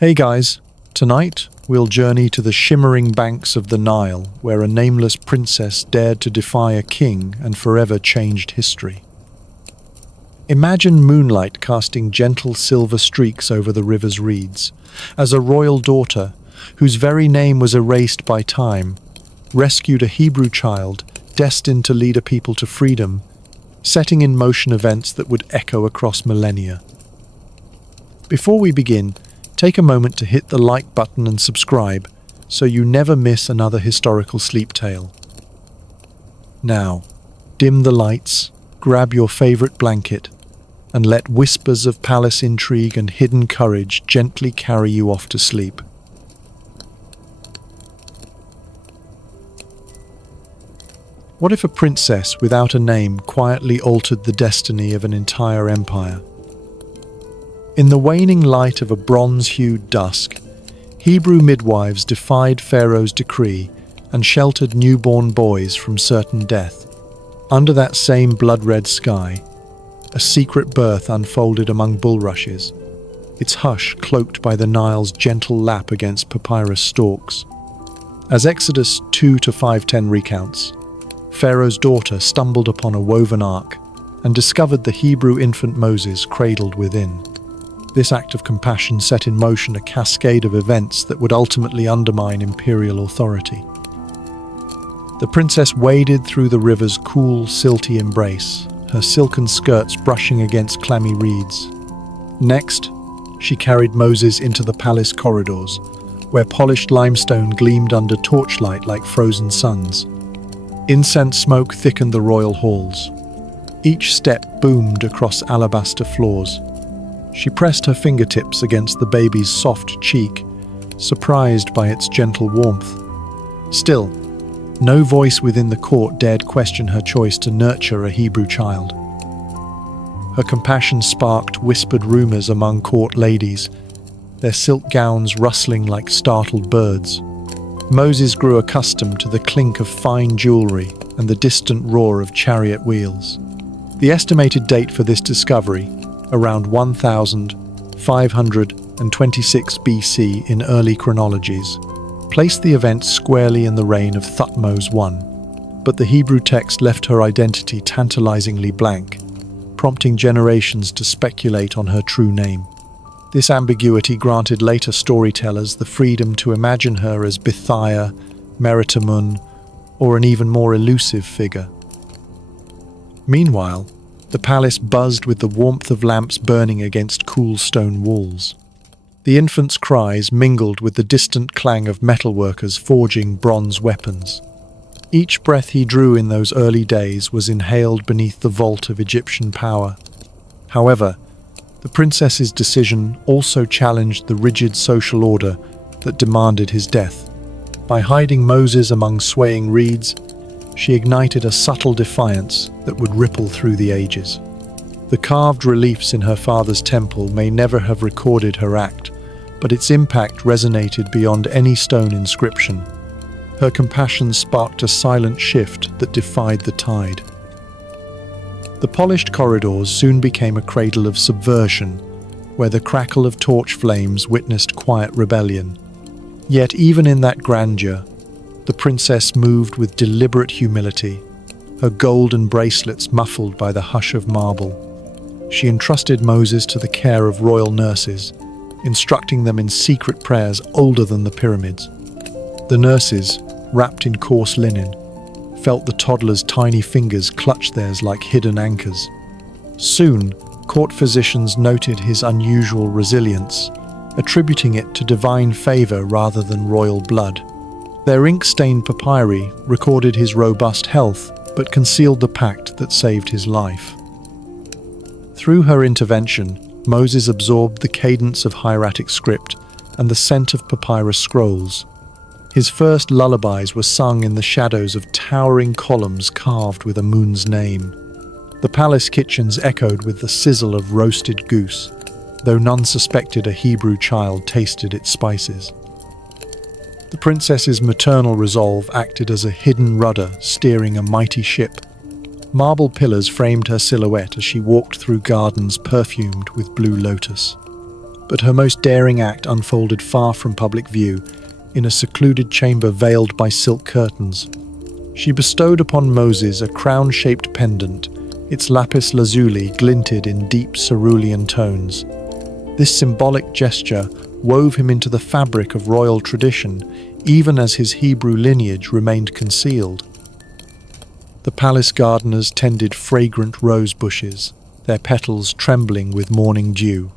Hey guys, tonight we'll journey to the shimmering banks of the Nile, where a nameless princess dared to defy a king and forever changed history. Imagine moonlight casting gentle silver streaks over the river's reeds, as a royal daughter, whose very name was erased by time, rescued a Hebrew child destined to lead a people to freedom, setting in motion events that would echo across millennia. Before we begin, take a moment to hit the like button and subscribe so you never miss another historical sleep tale. Now, dim the lights, grab your favorite blanket, and let whispers of palace intrigue and hidden courage gently carry you off to sleep. What if a princess without a name quietly altered the destiny of an entire empire? In the waning light of a bronze-hued dusk, Hebrew midwives defied Pharaoh's decree and sheltered newborn boys from certain death. Under that same blood-red sky, a secret birth unfolded among bulrushes, its hush cloaked by the Nile's gentle lap against papyrus stalks. As Exodus 2-510 recounts, Pharaoh's daughter stumbled upon a woven ark and discovered the Hebrew infant Moses cradled within. This act of compassion set in motion a cascade of events that would ultimately undermine imperial authority. The princess waded through the river's cool, silty embrace, her silken skirts brushing against clammy reeds. Next, she carried Moses into the palace corridors, where polished limestone gleamed under torchlight like frozen suns. Incense smoke thickened the royal halls. Each step boomed across alabaster floors. She pressed her fingertips against the baby's soft cheek, surprised by its gentle warmth. Still, no voice within the court dared question her choice to nurture a Hebrew child. Her compassion sparked whispered rumors among court ladies, their silk gowns rustling like startled birds. Moses grew accustomed to the clink of fine jewelry and the distant roar of chariot wheels. The estimated date for this discovery, around 1526 BC in early chronologies, placed the event squarely in the reign of Thutmose I, but the Hebrew text left her identity tantalizingly blank, prompting generations to speculate on her true name. This ambiguity granted later storytellers the freedom to imagine her as Bithiah, Meritamun, or an even more elusive figure. Meanwhile, the palace buzzed with the warmth of lamps burning against cool stone walls. The infant's cries mingled with the distant clang of metalworkers forging bronze weapons. Each breath he drew in those early days was inhaled beneath the vault of Egyptian power. However, the princess's decision also challenged the rigid social order that demanded his death. By hiding Moses among swaying reeds, she ignited a subtle defiance that would ripple through the ages. The carved reliefs in her father's temple may never have recorded her act, but its impact resonated beyond any stone inscription. Her compassion sparked a silent shift that defied the tide. The polished corridors soon became a cradle of subversion, where the crackle of torch flames witnessed quiet rebellion. Yet even in that grandeur, the princess moved with deliberate humility, her golden bracelets muffled by the hush of marble. She entrusted Moses to the care of royal nurses, instructing them in secret prayers older than the pyramids. The nurses, wrapped in coarse linen, felt the toddler's tiny fingers clutch theirs like hidden anchors. Soon, court physicians noted his unusual resilience, attributing it to divine favor rather than royal blood. Their ink-stained papyri recorded his robust health, but concealed the pact that saved his life. Through her intervention, Moses absorbed the cadence of hieratic script and the scent of papyrus scrolls. His first lullabies were sung in the shadows of towering columns carved with a moon's name. The palace kitchens echoed with the sizzle of roasted goose, though none suspected a Hebrew child tasted its spices. The princess's maternal resolve acted as a hidden rudder steering a mighty ship. Marble pillars framed her silhouette as she walked through gardens perfumed with blue lotus. but her most daring act unfolded far from public view, in a secluded chamber veiled by silk curtains. She bestowed upon Moses a crown-shaped pendant, its lapis lazuli glinted in deep cerulean tones. This symbolic gesture wove him into the fabric of royal tradition, even as his Hebrew lineage remained concealed. The palace gardeners tended fragrant rose bushes, their petals trembling with morning dew.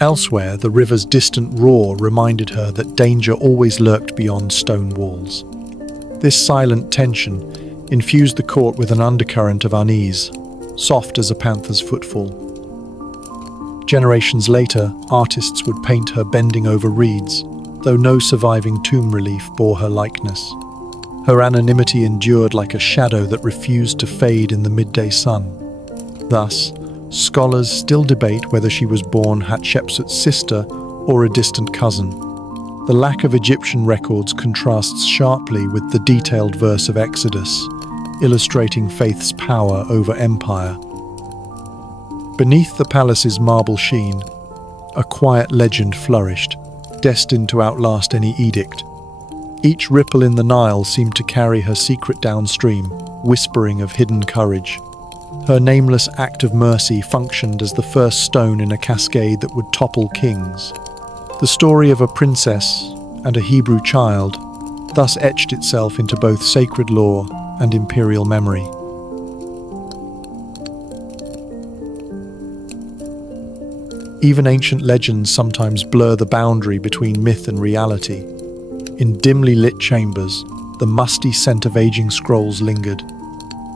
Elsewhere, the river's distant roar reminded her that danger always lurked beyond stone walls. This silent tension infused the court with an undercurrent of unease, soft as a panther's footfall. Generations later, artists would paint her bending over reeds, though no surviving tomb relief bore her likeness. Her anonymity endured like a shadow that refused to fade in the midday sun. Thus, scholars still debate whether she was born Hatshepsut's sister or a distant cousin. The lack of Egyptian records contrasts sharply with the detailed verse of Exodus, illustrating faith's power over empire. Beneath the palace's marble sheen, a quiet legend flourished, destined to outlast any edict. Each ripple in the Nile seemed to carry her secret downstream, whispering of hidden courage. Her nameless act of mercy functioned as the first stone in a cascade that would topple kings. The story of a princess and a Hebrew child thus etched itself into both sacred lore and imperial memory. Even ancient legends sometimes blur the boundary between myth and reality. In dimly lit chambers, the musty scent of aging scrolls lingered.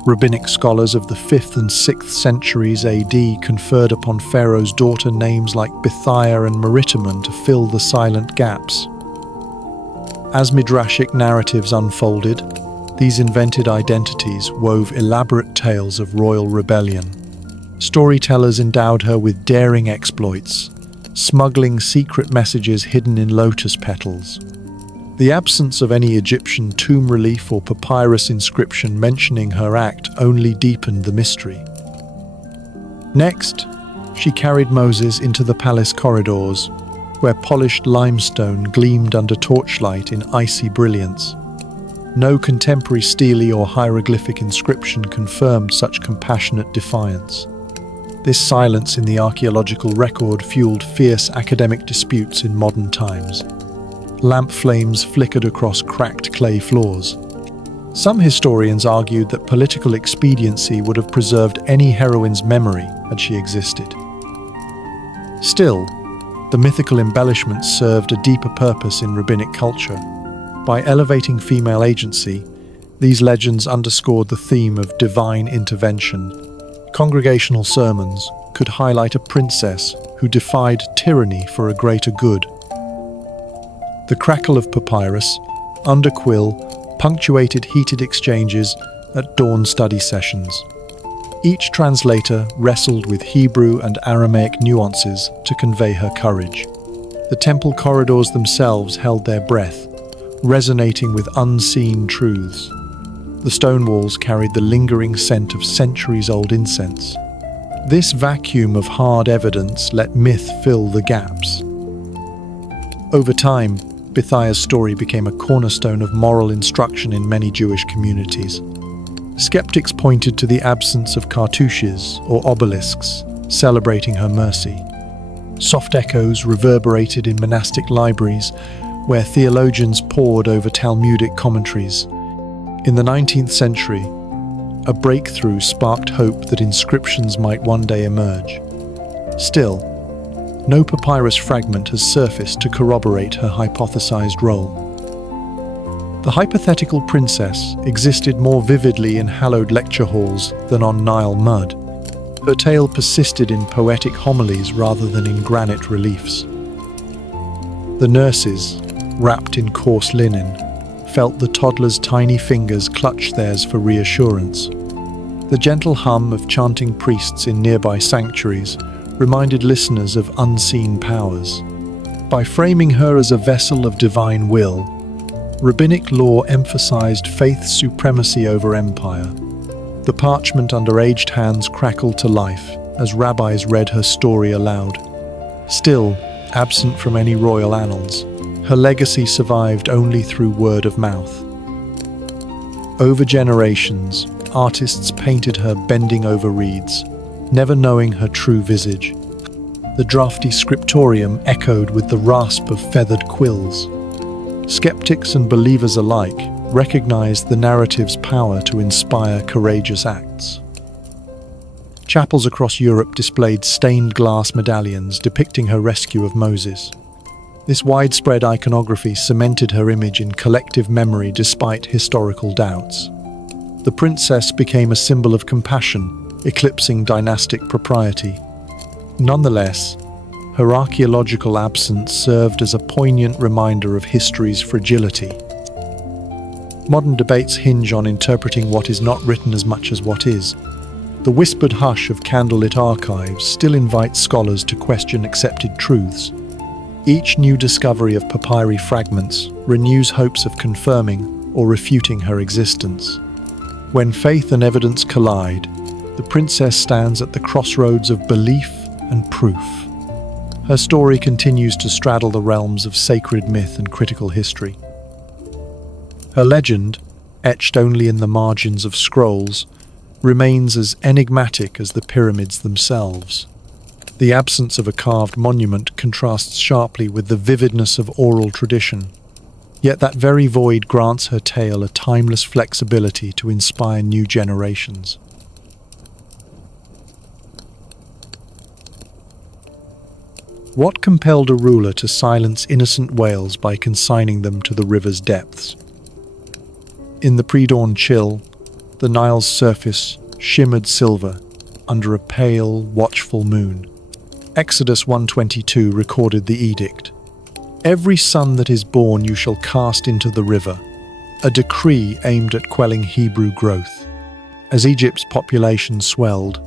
Rabbinic scholars of the 5th and 6th centuries AD conferred upon Pharaoh's daughter names like Bithiah and Meritamun to fill the silent gaps. As Midrashic narratives unfolded, these invented identities wove elaborate tales of royal rebellion. Storytellers endowed her with daring exploits, smuggling secret messages hidden in lotus petals. The absence of any Egyptian tomb relief or papyrus inscription mentioning her act only deepened the mystery. Next, she carried Moses into the palace corridors, where polished limestone gleamed under torchlight in icy brilliance. No contemporary stele or hieroglyphic inscription confirmed such compassionate defiance. This silence in the archaeological record fueled fierce academic disputes in modern times. Lamp flames flickered across cracked clay floors. Some historians argued that political expediency would have preserved any heroine's memory had she existed. Still, the mythical embellishments served a deeper purpose in rabbinic culture. By elevating female agency, these legends underscored the theme of divine intervention. Congregational sermons could highlight a princess who defied tyranny for a greater good. The crackle of papyrus, under quill, punctuated heated exchanges at dawn study sessions. Each translator wrestled with Hebrew and Aramaic nuances to convey her courage. The temple corridors themselves held their breath, resonating with unseen truths. The stone walls carried the lingering scent of centuries-old incense. This vacuum of hard evidence let myth fill the gaps. Over time, Bithiah's story became a cornerstone of moral instruction in many Jewish communities. Skeptics pointed to the absence of cartouches or obelisks, celebrating her mercy. Soft echoes reverberated in monastic libraries, where theologians pored over Talmudic commentaries. In the 19th century, a breakthrough sparked hope that inscriptions might one day emerge. Still, no papyrus fragment has surfaced to corroborate her hypothesized role. The hypothetical princess existed more vividly in hallowed lecture halls than on Nile mud. Her tale persisted in poetic homilies rather than in granite reliefs. The nurses, wrapped in coarse linen, felt the toddler's tiny fingers clutch theirs for reassurance. The gentle hum of chanting priests in nearby sanctuaries reminded listeners of unseen powers. By framing her as a vessel of divine will, rabbinic law emphasized faith's supremacy over empire. The parchment under aged hands crackled to life as rabbis read her story aloud. Still, absent from any royal annals. Her legacy survived only through word of mouth. Over generations, artists painted her bending over reeds, never knowing her true visage. The drafty scriptorium echoed with the rasp of feathered quills. Skeptics and believers alike recognized the narrative's power to inspire courageous acts. Chapels across Europe displayed stained glass medallions depicting her rescue of Moses. This widespread iconography cemented her image in collective memory despite historical doubts. The princess became a symbol of compassion, eclipsing dynastic propriety. Nonetheless, her archaeological absence served as a poignant reminder of history's fragility. Modern debates hinge on interpreting what is not written as much as what is. The whispered hush of candlelit archives still invites scholars to question accepted truths. Each new discovery of papyri fragments renews hopes of confirming or refuting her existence. When faith and evidence collide, the princess stands at the crossroads of belief and proof. Her story continues to straddle the realms of sacred myth and critical history. Her legend, etched only in the margins of scrolls, remains as enigmatic as the pyramids themselves. The absence of a carved monument contrasts sharply with the vividness of oral tradition. Yet that very void grants her tale a timeless flexibility to inspire new generations. What compelled a ruler to silence innocent wails by consigning them to the river's depths? In the pre-dawn chill, the Nile's surface shimmered silver under a pale, watchful moon. Exodus 1:22 recorded the edict. "Every son that is born you shall cast into the river," a decree aimed at quelling Hebrew growth. As Egypt's population swelled,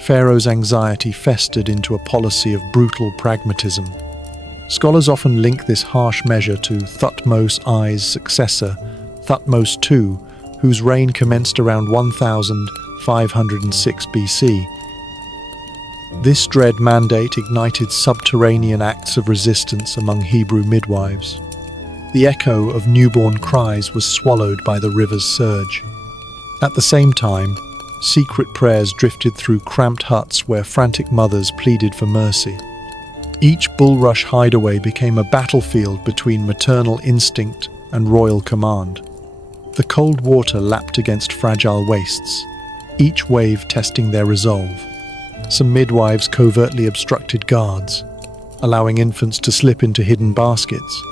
Pharaoh's anxiety festered into a policy of brutal pragmatism. Scholars often link this harsh measure to Thutmose I's successor, Thutmose II, whose reign commenced around 1506 BC. This dread mandate ignited subterranean acts of resistance among Hebrew midwives. The echo of newborn cries was swallowed by the river's surge. At the same time, secret prayers drifted through cramped huts where frantic mothers pleaded for mercy. Each bulrush hideaway became a battlefield between maternal instinct and royal command. The cold water lapped against fragile waists, each wave testing their resolve. Some midwives covertly obstructed guards, allowing infants to slip into hidden baskets.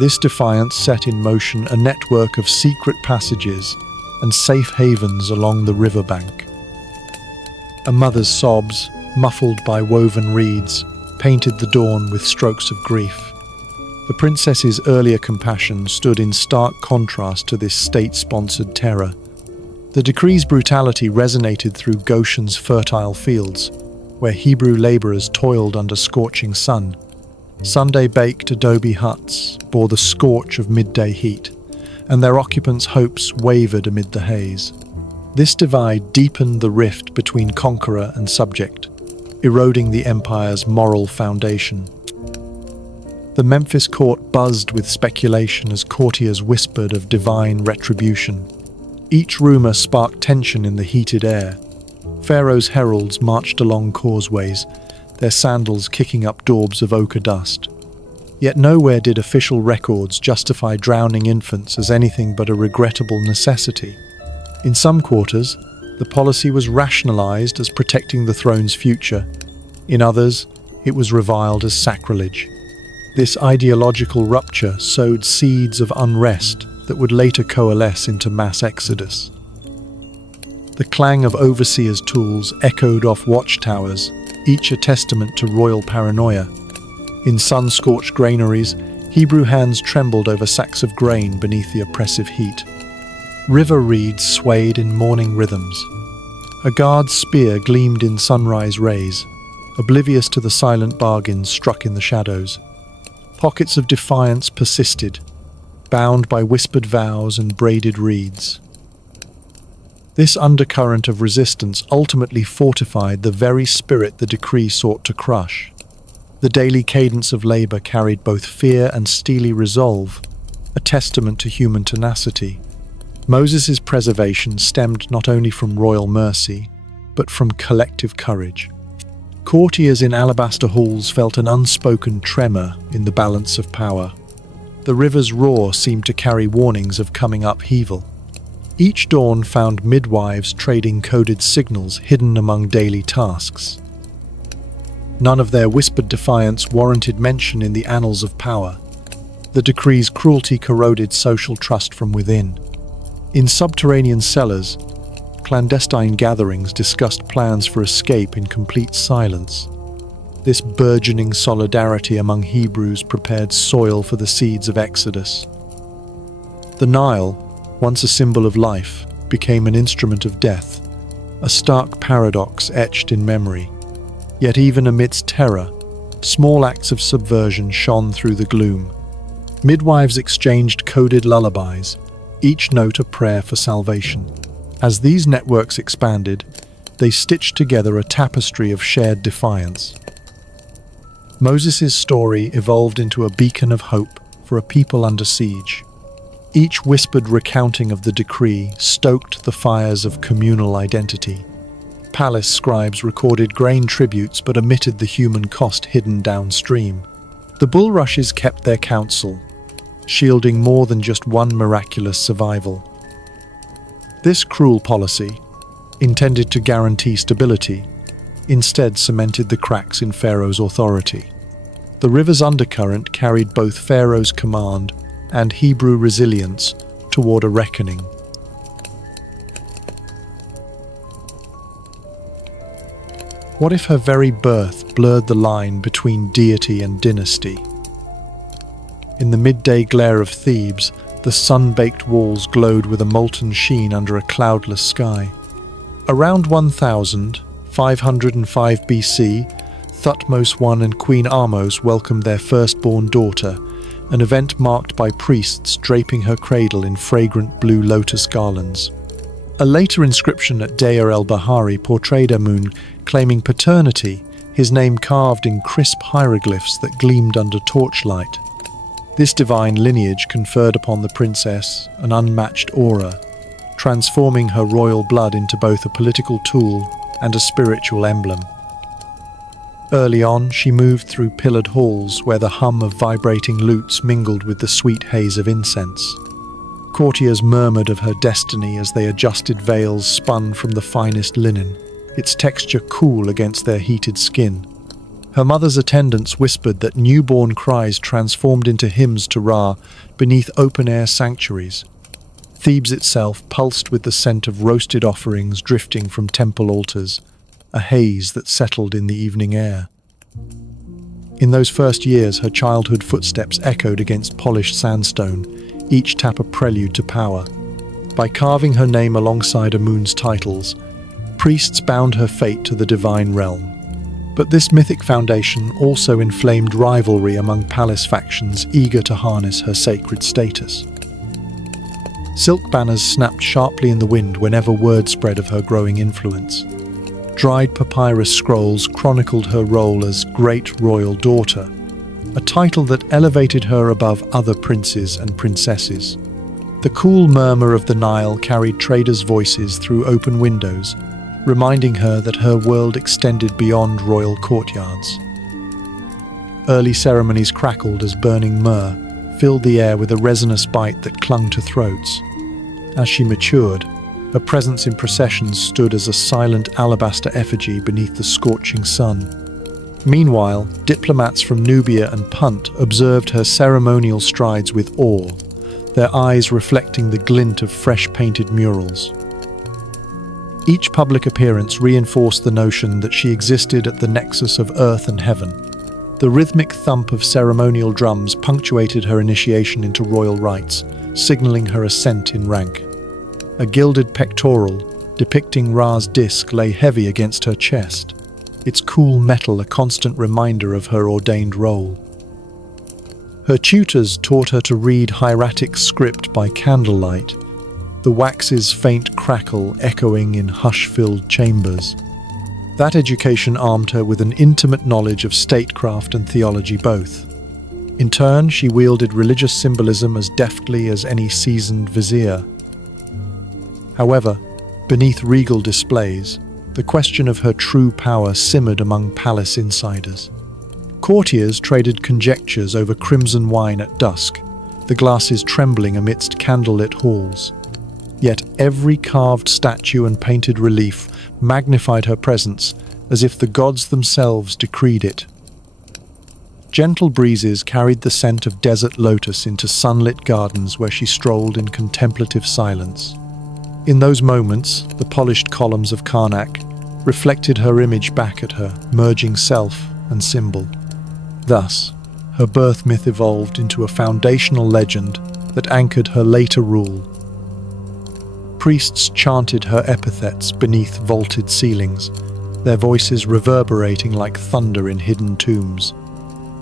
This defiance set in motion a network of secret passages and safe havens along the riverbank. A mother's sobs, muffled by woven reeds, painted the dawn with strokes of grief. The princess's earlier compassion stood in stark contrast to this state-sponsored terror. The decree's brutality resonated through Goshen's fertile fields, where Hebrew laborers toiled under scorching sun. Sunday-baked adobe huts bore the scorch of midday heat, and their occupants' hopes wavered amid the haze. This divide deepened the rift between conqueror and subject, eroding the empire's moral foundation. The Memphis court buzzed with speculation as courtiers whispered of divine retribution. Each rumor sparked tension in the heated air. Pharaoh's heralds marched along causeways, their sandals kicking up daubs of ochre dust. Yet nowhere did official records justify drowning infants as anything but a regrettable necessity. In some quarters, the policy was rationalized as protecting the throne's future. In others, it was reviled as sacrilege. This ideological rupture sowed seeds of unrest that would later coalesce into mass exodus. The clang of overseers' tools echoed off watchtowers, each a testament to royal paranoia. In sun-scorched granaries, Hebrew hands trembled over sacks of grain beneath the oppressive heat. River reeds swayed in morning rhythms. A guard's spear gleamed in sunrise rays, oblivious to the silent bargains struck in the shadows. Pockets of defiance persisted, bound by whispered vows and braided reeds. This undercurrent of resistance ultimately fortified the very spirit the decree sought to crush. The daily cadence of labor carried both fear and steely resolve, a testament to human tenacity. Moses' preservation stemmed not only from royal mercy, but from collective courage. Courtiers in alabaster halls felt an unspoken tremor in the balance of power. The river's roar seemed to carry warnings of coming upheaval. Each dawn found midwives trading coded signals hidden among daily tasks. None of their whispered defiance warranted mention in the annals of power. The decree's cruelty corroded social trust from within. In subterranean cellars, clandestine gatherings discussed plans for escape in complete silence. This burgeoning solidarity among Hebrews prepared soil for the seeds of Exodus. The Nile, once a symbol of life, became an instrument of death, a stark paradox etched in memory. Yet even amidst terror, small acts of subversion shone through the gloom. Midwives exchanged coded lullabies, each note a prayer for salvation. As these networks expanded, they stitched together a tapestry of shared defiance. Moses' story evolved into a beacon of hope for a people under siege. Each whispered recounting of the decree stoked the fires of communal identity. Palace scribes recorded grain tributes but omitted the human cost hidden downstream. The bulrushes kept their counsel, shielding more than just one miraculous survival. This cruel policy, intended to guarantee stability, instead cemented the cracks in Pharaoh's authority. The river's undercurrent carried both Pharaoh's command and Hebrew resilience toward a reckoning. What if her very birth blurred the line between deity and dynasty? In the midday glare of Thebes, the sun-baked walls glowed with a molten sheen under a cloudless sky. Around 1505 BC, Thutmose I and Queen Ahmose welcomed their firstborn daughter, an event marked by priests draping her cradle in fragrant blue lotus garlands. A later inscription at Deir el-Bahari portrayed Amun claiming paternity, his name carved in crisp hieroglyphs that gleamed under torchlight. This divine lineage conferred upon the princess an unmatched aura, transforming her royal blood into both a political tool and a spiritual emblem. Early on, she moved through pillared halls where the hum of vibrating lutes mingled with the sweet haze of incense. Courtiers murmured of her destiny as they adjusted veils spun from the finest linen, its texture cool against their heated skin. Her mother's attendants whispered that newborn cries transformed into hymns to Ra beneath open-air sanctuaries. Thebes itself pulsed with the scent of roasted offerings drifting from temple altars, a haze that settled in the evening air. In those first years, her childhood footsteps echoed against polished sandstone, each tap a prelude to power. By carving her name alongside Amun's titles, priests bound her fate to the divine realm. But this mythic foundation also inflamed rivalry among palace factions eager to harness her sacred status. Silk banners snapped sharply in the wind whenever word spread of her growing influence. Dried papyrus scrolls chronicled her role as Great Royal Daughter, a title that elevated her above other princes and princesses. The cool murmur of the Nile carried traders' voices through open windows, reminding her that her world extended beyond royal courtyards. Early ceremonies crackled as burning myrrh filled the air with a resinous bite that clung to throats. As she matured, her presence in processions stood as a silent alabaster effigy beneath the scorching sun. Meanwhile, diplomats from Nubia and Punt observed her ceremonial strides with awe, their eyes reflecting the glint of fresh-painted murals. Each public appearance reinforced the notion that she existed at the nexus of earth and heaven. The rhythmic thump of ceremonial drums punctuated her initiation into royal rites, signaling her ascent in rank. A gilded pectoral, depicting Ra's disk, lay heavy against her chest, its cool metal a constant reminder of her ordained role. Her tutors taught her to read hieratic script by candlelight, the wax's faint crackle echoing in hush-filled chambers. That education armed her with an intimate knowledge of statecraft and theology both. In turn, she wielded religious symbolism as deftly as any seasoned vizier. However, beneath regal displays, the question of her true power simmered among palace insiders. Courtiers traded conjectures over crimson wine at dusk, the glasses trembling amidst candlelit halls. Yet every carved statue and painted relief magnified her presence as if the gods themselves decreed it. Gentle breezes carried the scent of desert lotus into sunlit gardens where she strolled in contemplative silence. In those moments, the polished columns of Karnak reflected her image back at her, merging self and symbol. Thus, her birth myth evolved into a foundational legend that anchored her later rule. Priests chanted her epithets beneath vaulted ceilings, their voices reverberating like thunder in hidden tombs.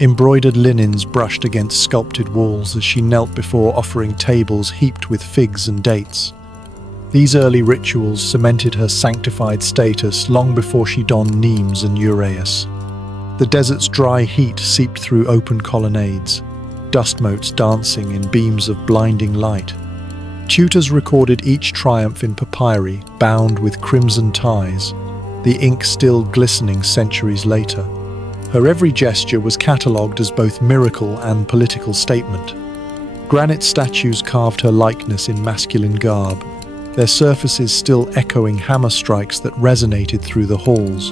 Embroidered linens brushed against sculpted walls as she knelt before offering tables heaped with figs and dates. These early rituals cemented her sanctified status long before she donned Nemes and uraeus. The desert's dry heat seeped through open colonnades, dust motes dancing in beams of blinding light. Tutors recorded each triumph in papyri bound with crimson ties, the ink still glistening centuries later. Her every gesture was catalogued as both miracle and political statement. Granite statues carved her likeness in masculine garb, their surfaces still echoing hammer strikes that resonated through the halls.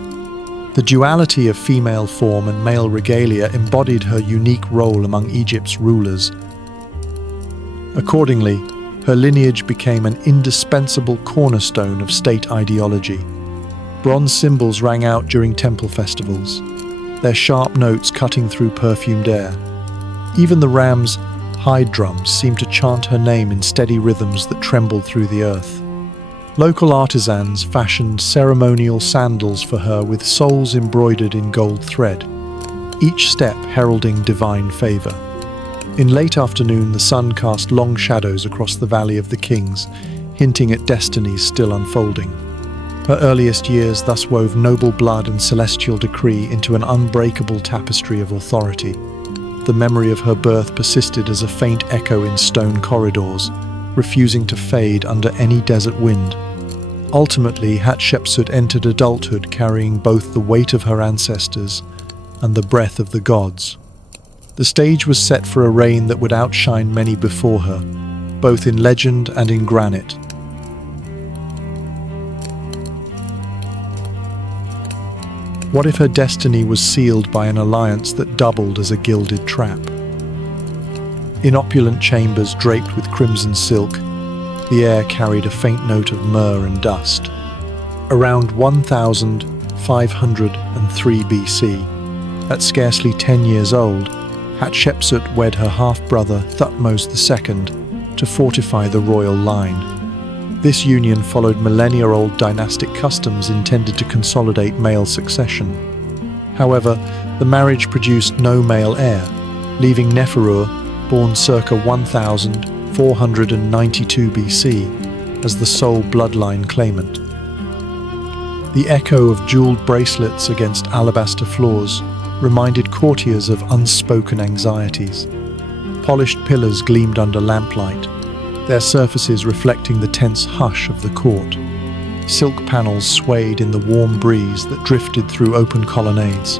The duality of female form and male regalia embodied her unique role among Egypt's rulers. Accordingly, her lineage became an indispensable cornerstone of state ideology. Bronze cymbals rang out during temple festivals, their sharp notes cutting through perfumed air. Even the ram's hide drums seemed to chant her name in steady rhythms that trembled through the earth. Local artisans fashioned ceremonial sandals for her with soles embroidered in gold thread, each step heralding divine favor. In late afternoon, the sun cast long shadows across the Valley of the Kings, hinting at destinies still unfolding. Her earliest years thus wove noble blood and celestial decree into an unbreakable tapestry of authority. The memory of her birth persisted as a faint echo in stone corridors, refusing to fade under any desert wind. Ultimately, Hatshepsut entered adulthood carrying both the weight of her ancestors and the breath of the gods. The stage was set for a reign that would outshine many before her, both in legend and in granite. What if her destiny was sealed by an alliance that doubled as a gilded trap? In opulent chambers draped with crimson silk, the air carried a faint note of myrrh and dust. Around 1503 BC, at scarcely 10 years old, Hatshepsut wed her half-brother Thutmose II to fortify the royal line. This union followed millennia-old dynastic customs intended to consolidate male succession. However, the marriage produced no male heir, leaving Neferu, born circa 1492 BC, as the sole bloodline claimant. The echo of jeweled bracelets against alabaster floors reminded courtiers of unspoken anxieties. Polished pillars gleamed under lamplight, their surfaces reflecting the tense hush of the court. Silk panels swayed in the warm breeze that drifted through open colonnades.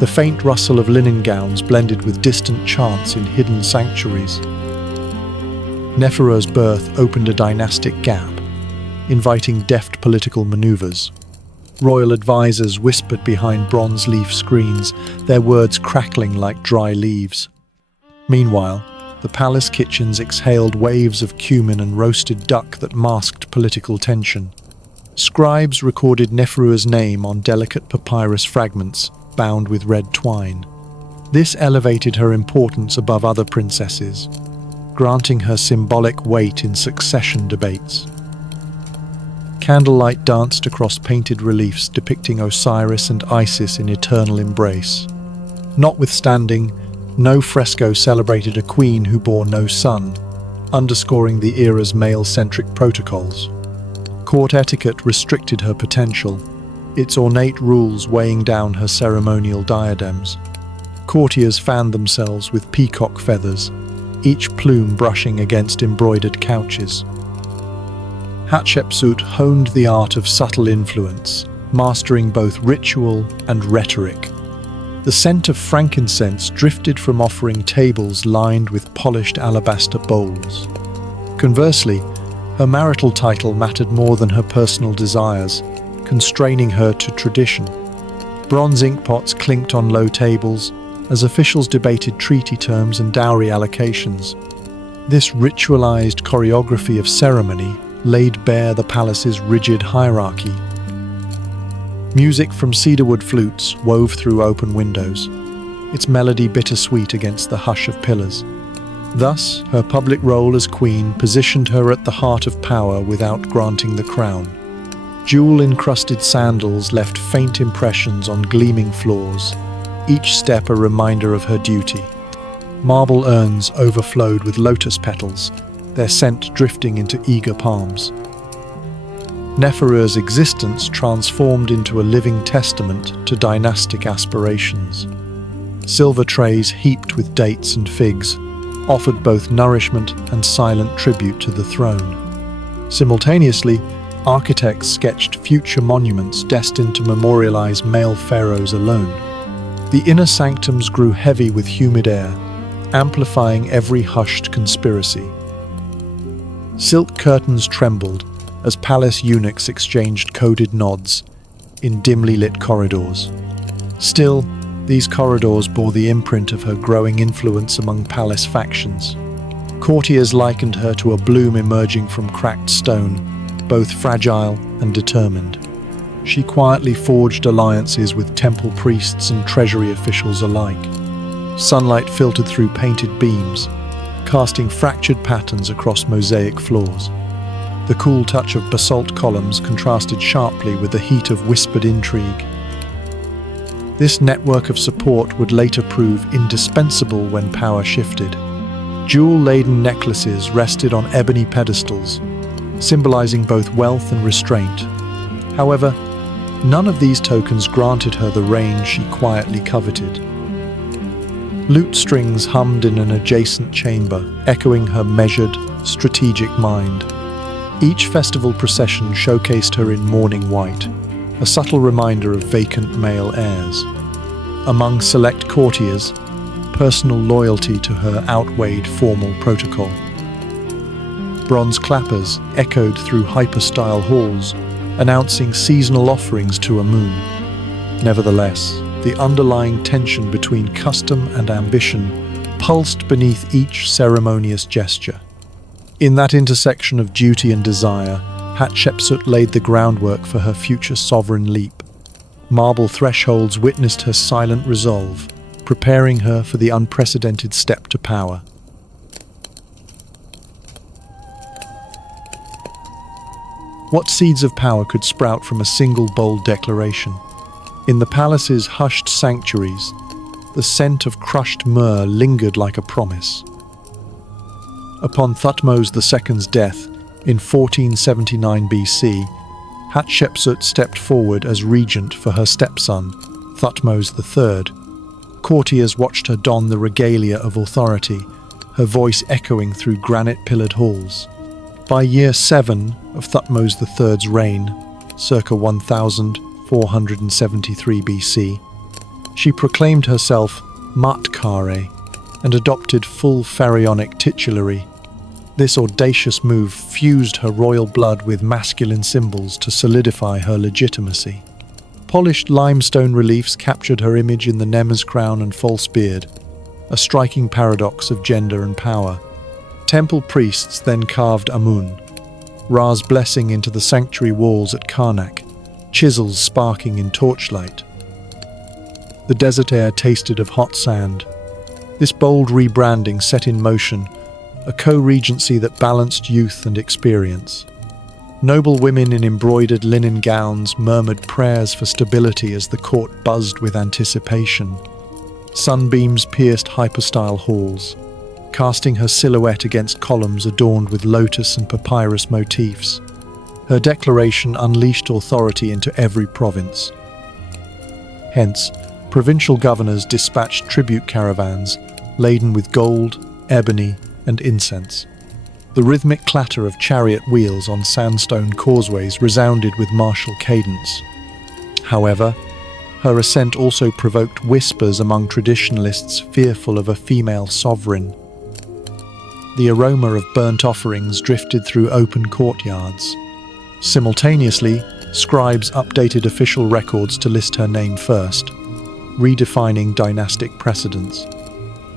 The faint rustle of linen gowns blended with distant chants in hidden sanctuaries. Neferu's birth opened a dynastic gap, inviting deft political maneuvers. Royal advisors whispered behind bronze leaf screens, their words crackling like dry leaves. Meanwhile, the palace kitchens exhaled waves of cumin and roasted duck that masked political tension. Scribes recorded Neferu's name on delicate papyrus fragments bound with red twine. This elevated her importance above other princesses, granting her symbolic weight in succession debates. Candlelight danced across painted reliefs depicting Osiris and Isis in eternal embrace. Notwithstanding, no fresco celebrated a queen who bore no son, underscoring the era's male-centric protocols. Court etiquette restricted her potential, its ornate rules weighing down her ceremonial diadems. Courtiers fanned themselves with peacock feathers, each plume brushing against embroidered couches. Hatshepsut honed the art of subtle influence, mastering both ritual and rhetoric. The scent of frankincense drifted from offering tables lined with polished alabaster bowls. Conversely, her marital title mattered more than her personal desires, constraining her to tradition. Bronze ink pots clinked on low tables as officials debated treaty terms and dowry allocations. This ritualized choreography of ceremony laid bare the palace's rigid hierarchy. Music from cedarwood flutes wove through open windows, its melody bittersweet against the hush of pillars. Thus, her public role as queen positioned her at the heart of power without granting the crown. Jewel-encrusted sandals left faint impressions on gleaming floors, each step a reminder of her duty. Marble urns overflowed with lotus petals, their scent drifting into eager palms. Neferu's existence transformed into a living testament to dynastic aspirations. Silver trays heaped with dates and figs offered both nourishment and silent tribute to the throne. Simultaneously, architects sketched future monuments destined to memorialize male pharaohs alone. The inner sanctums grew heavy with humid air, amplifying every hushed conspiracy. Silk curtains trembled as palace eunuchs exchanged coded nods in dimly lit corridors. Still, these corridors bore the imprint of her growing influence among palace factions. Courtiers likened her to a bloom emerging from cracked stone, both fragile and determined. She quietly forged alliances with temple priests and treasury officials alike. Sunlight filtered through painted beams, casting fractured patterns across mosaic floors. The cool touch of basalt columns contrasted sharply with the heat of whispered intrigue. This network of support would later prove indispensable when power shifted. Jewel-laden necklaces rested on ebony pedestals, symbolizing both wealth and restraint. However, none of these tokens granted her the reign she quietly coveted. Lute strings hummed in an adjacent chamber, echoing her measured, strategic mind. Each festival procession showcased her in mourning white, a subtle reminder of vacant male heirs. Among select courtiers, personal loyalty to her outweighed formal protocol. Bronze clappers echoed through hyper-style halls, announcing seasonal offerings to Amun. Nevertheless, the underlying tension between custom and ambition pulsed beneath each ceremonious gesture. In that intersection of duty and desire, Hatshepsut laid the groundwork for her future sovereign leap. Marble thresholds witnessed her silent resolve, preparing her for the unprecedented step to power. What seeds of power could sprout from a single bold declaration? In the palace's hushed sanctuaries, the scent of crushed myrrh lingered like a promise. Upon Thutmose II's death in 1479 BC, Hatshepsut stepped forward as regent for her stepson, Thutmose III. Courtiers watched her don the regalia of authority, her voice echoing through granite-pillared halls. By year 7 of Thutmose III's reign, circa 1473 BC, she proclaimed herself Maatkare and adopted full pharaonic titulary. This audacious move fused her royal blood with masculine symbols to solidify her legitimacy. Polished limestone reliefs captured her image in the Nemes crown and false beard, a striking paradox of gender and power. Temple priests then carved Amun, Ra's blessing into the sanctuary walls at Karnak, chisels sparking in torchlight. The desert air tasted of hot sand. This bold rebranding set in motion a co-regency that balanced youth and experience. Noble women in embroidered linen gowns murmured prayers for stability as the court buzzed with anticipation. Sunbeams pierced hypostyle halls, casting her silhouette against columns adorned with lotus and papyrus motifs. Her declaration unleashed authority into every province. Hence, provincial governors dispatched tribute caravans laden with gold, ebony, and incense. The rhythmic clatter of chariot wheels on sandstone causeways resounded with martial cadence. However, her ascent also provoked whispers among traditionalists fearful of a female sovereign. The aroma of burnt offerings drifted through open courtyards. Simultaneously, scribes updated official records to list her name first, redefining dynastic precedents.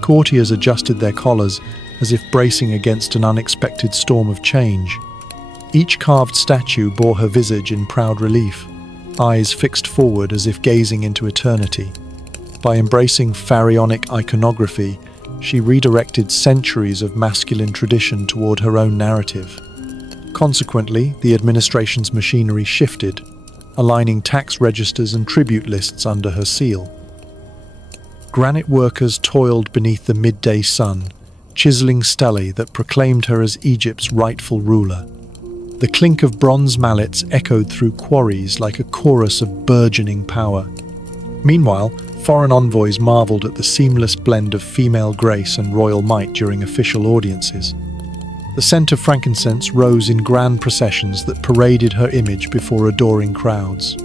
Courtiers adjusted their collars as if bracing against an unexpected storm of change. Each carved statue bore her visage in proud relief, eyes fixed forward as if gazing into eternity. By embracing pharaonic iconography, she redirected centuries of masculine tradition toward her own narrative. Consequently, the administration's machinery shifted, aligning tax registers and tribute lists under her seal. Granite workers toiled beneath the midday sun, chiseling stelae that proclaimed her as Egypt's rightful ruler. The clink of bronze mallets echoed through quarries like a chorus of burgeoning power. Meanwhile, foreign envoys marveled at the seamless blend of female grace and royal might during official audiences. The scent of frankincense rose in grand processions that paraded her image before adoring crowds.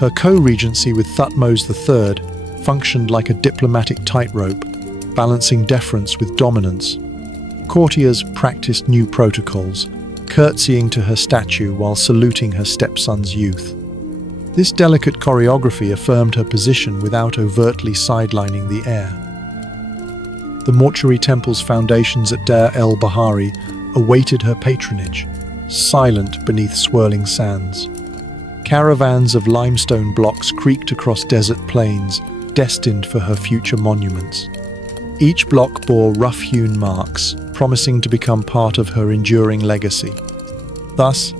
Her co-regency with Thutmose III functioned like a diplomatic tightrope, balancing deference with dominance. Courtiers practiced new protocols, curtsying to her statue while saluting her stepson's youth. This delicate choreography affirmed her position without overtly sidelining the heir. The mortuary temple's foundations at Deir el-Bahari awaited her patronage, silent beneath swirling sands. Caravans of limestone blocks creaked across desert plains, destined for her future monuments. Each block bore rough-hewn marks, promising to become part of her enduring legacy. Thus,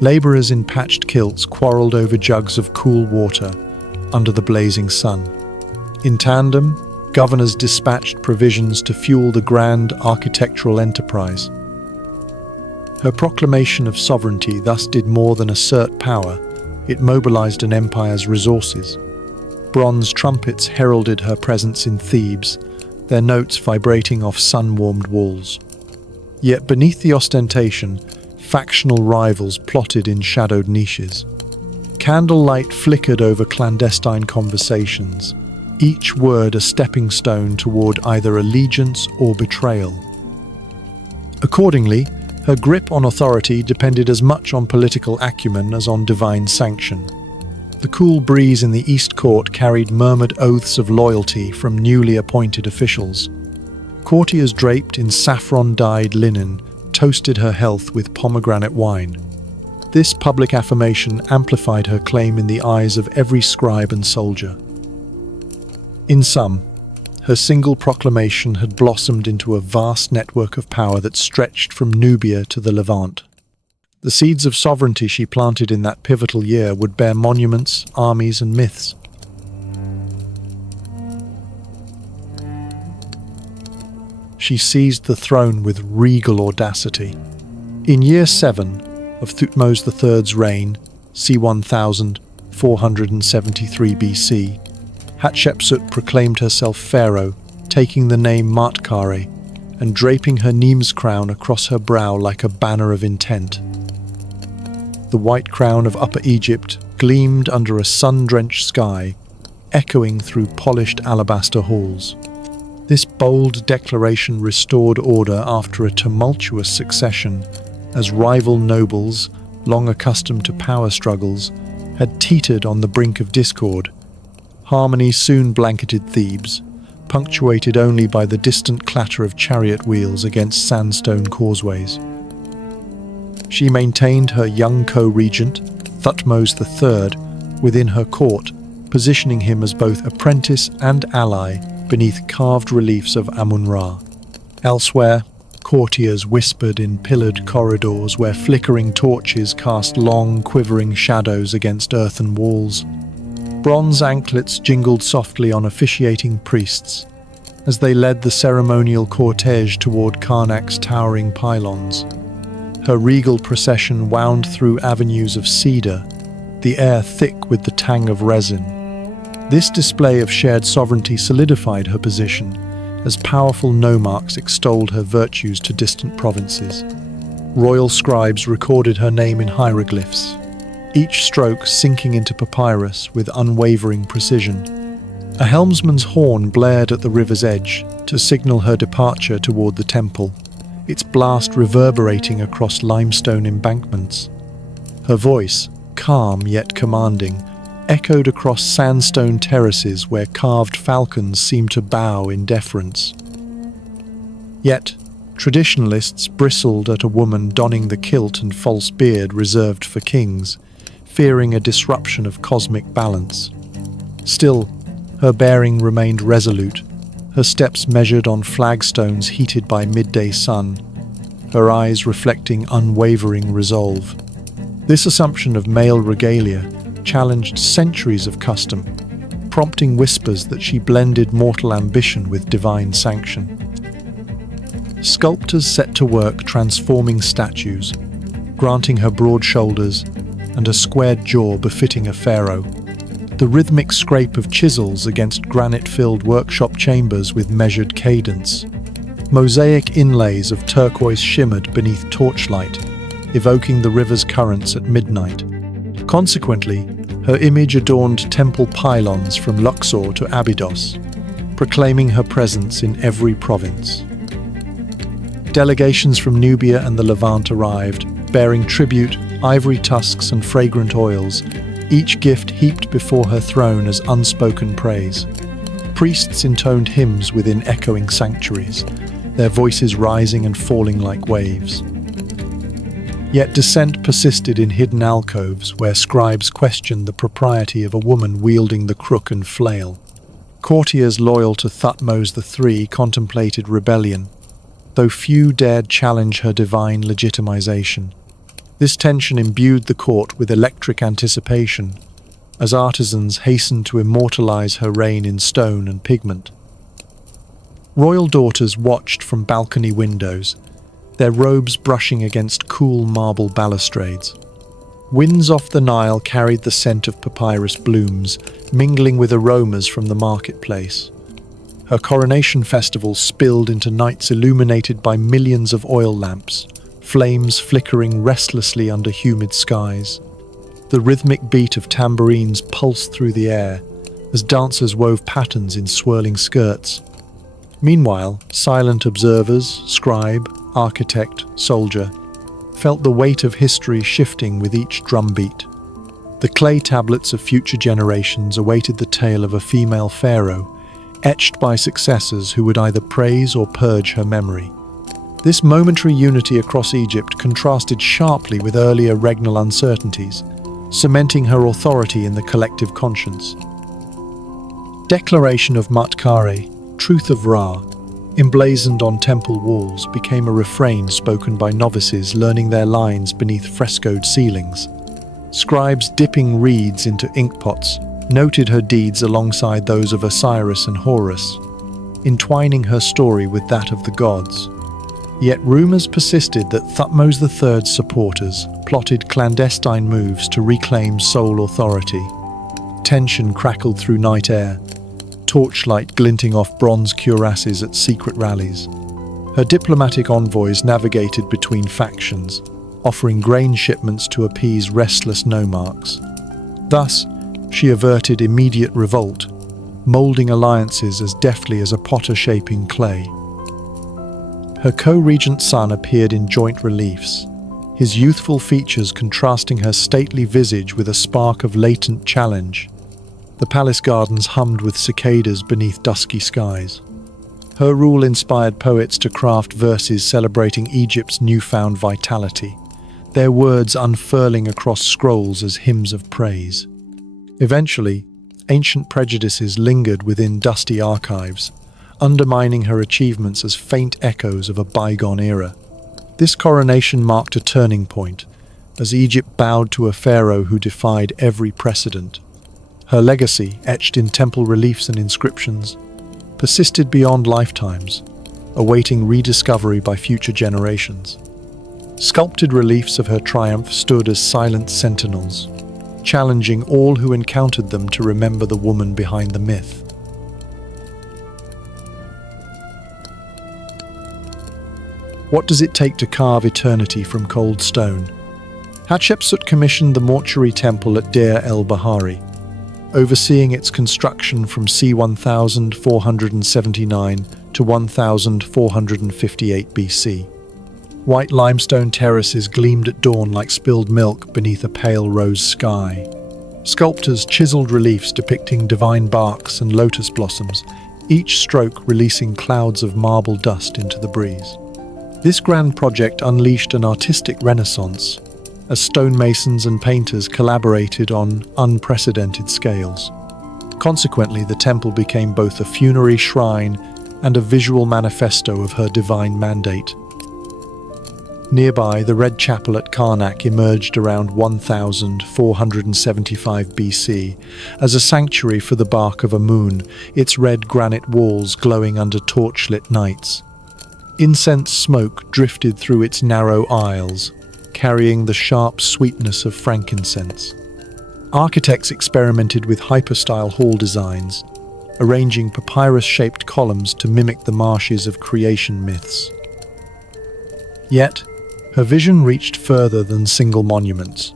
laborers in patched kilts quarreled over jugs of cool water under the blazing sun. In tandem, governors dispatched provisions to fuel the grand architectural enterprise. Her proclamation of sovereignty thus did more than assert power, it mobilized an empire's resources. Bronze trumpets heralded her presence in Thebes, their notes vibrating off sun-warmed walls. Yet beneath the ostentation, factional rivals plotted in shadowed niches. Candlelight flickered over clandestine conversations, each word a stepping stone toward either allegiance or betrayal. Accordingly, her grip on authority depended as much on political acumen as on divine sanction. The cool breeze in the East Court carried murmured oaths of loyalty from newly appointed officials. Courtiers draped in saffron-dyed linen toasted her health with pomegranate wine. This public affirmation amplified her claim in the eyes of every scribe and soldier. In sum, her single proclamation had blossomed into a vast network of power that stretched from Nubia to the Levant. The seeds of sovereignty she planted in that pivotal year would bear monuments, armies, and myths. She seized the throne with regal audacity. In year 7 of Thutmose III's reign, c. 1473 BC, Hatshepsut proclaimed herself Pharaoh, taking the name Maatkare and draping her Nemes crown across her brow like a banner of intent. The white crown of Upper Egypt gleamed under a sun-drenched sky, echoing through polished alabaster halls. This bold declaration restored order after a tumultuous succession, as rival nobles, long accustomed to power struggles, had teetered on the brink of discord. Harmony soon blanketed Thebes, punctuated only by the distant clatter of chariot wheels against sandstone causeways. She maintained her young co-regent, Thutmose III, within her court, positioning him as both apprentice and ally beneath carved reliefs of Amun-Ra. Elsewhere, courtiers whispered in pillared corridors where flickering torches cast long, quivering shadows against earthen walls. Bronze anklets jingled softly on officiating priests as they led the ceremonial cortege toward Karnak's towering pylons. Her regal procession wound through avenues of cedar, the air thick with the tang of resin. This display of shared sovereignty solidified her position, as powerful nomarchs extolled her virtues to distant provinces. Royal scribes recorded her name in hieroglyphs, each stroke sinking into papyrus with unwavering precision. A helmsman's horn blared at the river's edge to signal her departure toward the temple, its blast reverberating across limestone embankments. Her voice, calm yet commanding, echoed across sandstone terraces where carved falcons seemed to bow in deference. Yet, traditionalists bristled at a woman donning the kilt and false beard reserved for kings, fearing a disruption of cosmic balance. Still, her bearing remained resolute, her steps measured on flagstones heated by midday sun, her eyes reflecting unwavering resolve. This assumption of male regalia challenged centuries of custom, prompting whispers that she blended mortal ambition with divine sanction. Sculptors set to work transforming statues, granting her broad shoulders and a squared jaw befitting a pharaoh. The rhythmic scrape of chisels against granite-filled workshop chambers with measured cadence. Mosaic inlays of turquoise shimmered beneath torchlight, evoking the river's currents at midnight. Consequently, her image adorned temple pylons from Luxor to Abydos, proclaiming her presence in every province. Delegations from Nubia and the Levant arrived, bearing tribute, ivory tusks and fragrant oils, each gift heaped before her throne as unspoken praise. Priests intoned hymns within echoing sanctuaries, their voices rising and falling like waves. Yet dissent persisted in hidden alcoves where scribes questioned the propriety of a woman wielding the crook and flail. Courtiers loyal to Thutmose III contemplated rebellion, though few dared challenge her divine legitimization. This tension imbued the court with electric anticipation, as artisans hastened to immortalize her reign in stone and pigment. Royal daughters watched from balcony windows, their robes brushing against cool marble balustrades. Winds off the Nile carried the scent of papyrus blooms, mingling with aromas from the marketplace. Her coronation festival spilled into nights illuminated by millions of oil lamps, flames flickering restlessly under humid skies. The rhythmic beat of tambourines pulsed through the air as dancers wove patterns in swirling skirts. Meanwhile, silent observers, scribe, architect, soldier, felt the weight of history shifting with each drumbeat. The clay tablets of future generations awaited the tale of a female pharaoh, etched by successors who would either praise or purge her memory. This momentary unity across Egypt contrasted sharply with earlier regnal uncertainties, cementing her authority in the collective conscience. Declaration of Maatkare, Truth of Ra, emblazoned on temple walls, became a refrain spoken by novices learning their lines beneath frescoed ceilings. Scribes dipping reeds into inkpots noted her deeds alongside those of Osiris and Horus, entwining her story with that of the gods. Yet rumors persisted that Thutmose III's supporters plotted clandestine moves to reclaim sole authority. Tension crackled through night air, torchlight glinting off bronze cuirasses at secret rallies. Her diplomatic envoys navigated between factions, offering grain shipments to appease restless nomarchs. Thus, she averted immediate revolt, molding alliances as deftly as a potter shaping clay. Her co-regent son appeared in joint reliefs, his youthful features contrasting her stately visage with a spark of latent challenge. The palace gardens hummed with cicadas beneath dusky skies. Her rule inspired poets to craft verses celebrating Egypt's newfound vitality, their words unfurling across scrolls as hymns of praise. Eventually, ancient prejudices lingered within dusty archives, undermining her achievements as faint echoes of a bygone era. This coronation marked a turning point, as Egypt bowed to a pharaoh who defied every precedent. Her legacy, etched in temple reliefs and inscriptions, persisted beyond lifetimes, awaiting rediscovery by future generations. Sculpted reliefs of her triumph stood as silent sentinels, challenging all who encountered them to remember the woman behind the myth. What does it take to carve eternity from cold stone? Hatshepsut commissioned the mortuary temple at Deir el-Bahari, overseeing its construction from c. 1479 to 1458 BC. White limestone terraces gleamed at dawn like spilled milk beneath a pale rose sky. Sculptors chiseled reliefs depicting divine barks and lotus blossoms, each stroke releasing clouds of marble dust into the breeze. This grand project unleashed an artistic renaissance, as stonemasons and painters collaborated on unprecedented scales. Consequently, the temple became both a funerary shrine and a visual manifesto of her divine mandate. Nearby, the Red Chapel at Karnak emerged around 1475 BC as a sanctuary for the bark of a moon, its red granite walls glowing under torchlit nights. Incense smoke drifted through its narrow aisles, carrying the sharp sweetness of frankincense. Architects experimented with hyperstyle hall designs, arranging papyrus-shaped columns to mimic the marshes of creation myths. Yet, her vision reached further than single monuments,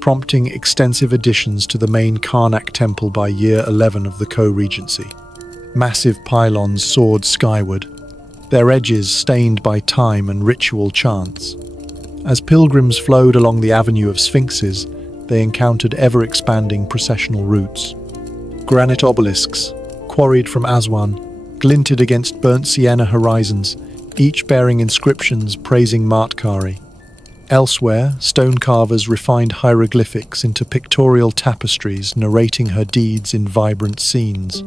prompting extensive additions to the main Karnak temple by year 11 of the co-regency. Massive pylons soared skyward, their edges stained by time and ritual chants. As pilgrims flowed along the avenue of sphinxes, they encountered ever-expanding processional routes. Granite obelisks, quarried from Aswan, glinted against burnt sienna horizons, each bearing inscriptions praising Maatkare. Elsewhere, stone carvers refined hieroglyphics into pictorial tapestries narrating her deeds in vibrant scenes.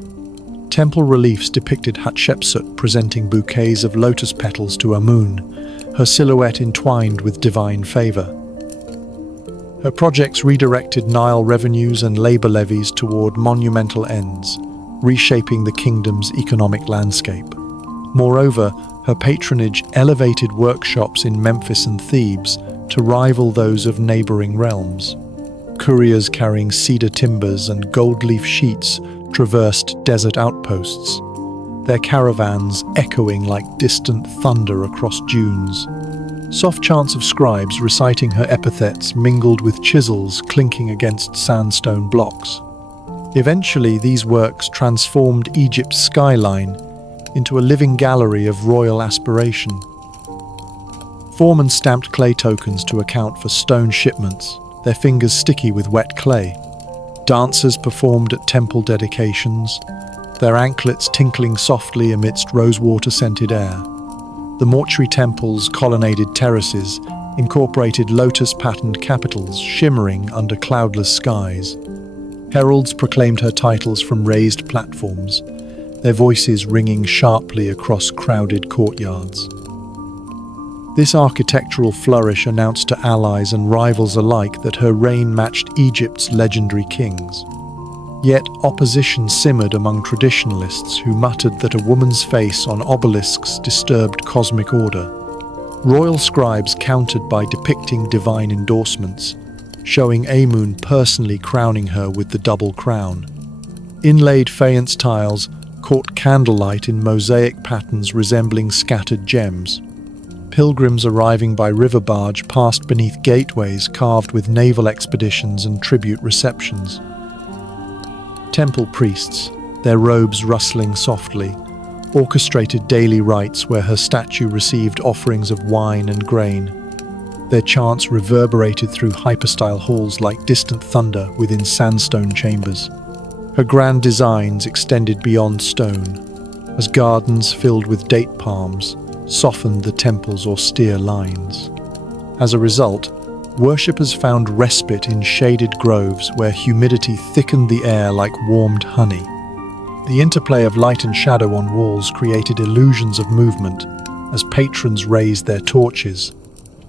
Temple reliefs depicted Hatshepsut presenting bouquets of lotus petals to Amun, her silhouette entwined with divine favor. Her projects redirected Nile revenues and labor levies toward monumental ends, reshaping the kingdom's economic landscape. Moreover, her patronage elevated workshops in Memphis and Thebes to rival those of neighboring realms. Couriers carrying cedar timbers and gold leaf sheets traversed desert outposts, their caravans echoing like distant thunder across dunes. Soft chants of scribes reciting her epithets mingled with chisels clinking against sandstone blocks. Eventually, these works transformed Egypt's skyline into a living gallery of royal aspiration. Foremen stamped clay tokens to account for stone shipments, their fingers sticky with wet clay. Dancers performed at temple dedications, their anklets tinkling softly amidst rosewater-scented air. The mortuary temple's colonnaded terraces incorporated lotus-patterned capitals shimmering under cloudless skies. Heralds proclaimed her titles from raised platforms, their voices ringing sharply across crowded courtyards. This architectural flourish announced to allies and rivals alike that her reign matched Egypt's legendary kings. Yet opposition simmered among traditionalists who muttered that a woman's face on obelisks disturbed cosmic order. Royal scribes countered by depicting divine endorsements, showing Amun personally crowning her with the double crown. Inlaid faience tiles caught candlelight in mosaic patterns resembling scattered gems. Pilgrims arriving by river barge passed beneath gateways carved with naval expeditions and tribute receptions. Temple priests, their robes rustling softly, orchestrated daily rites where her statue received offerings of wine and grain. Their chants reverberated through hyperstyle halls like distant thunder within sandstone chambers. Her grand designs extended beyond stone, as gardens filled with date palms softened the temple's austere lines. As a result, worshippers found respite in shaded groves where humidity thickened the air like warmed honey. The interplay of light and shadow on walls created illusions of movement as patrons raised their torches.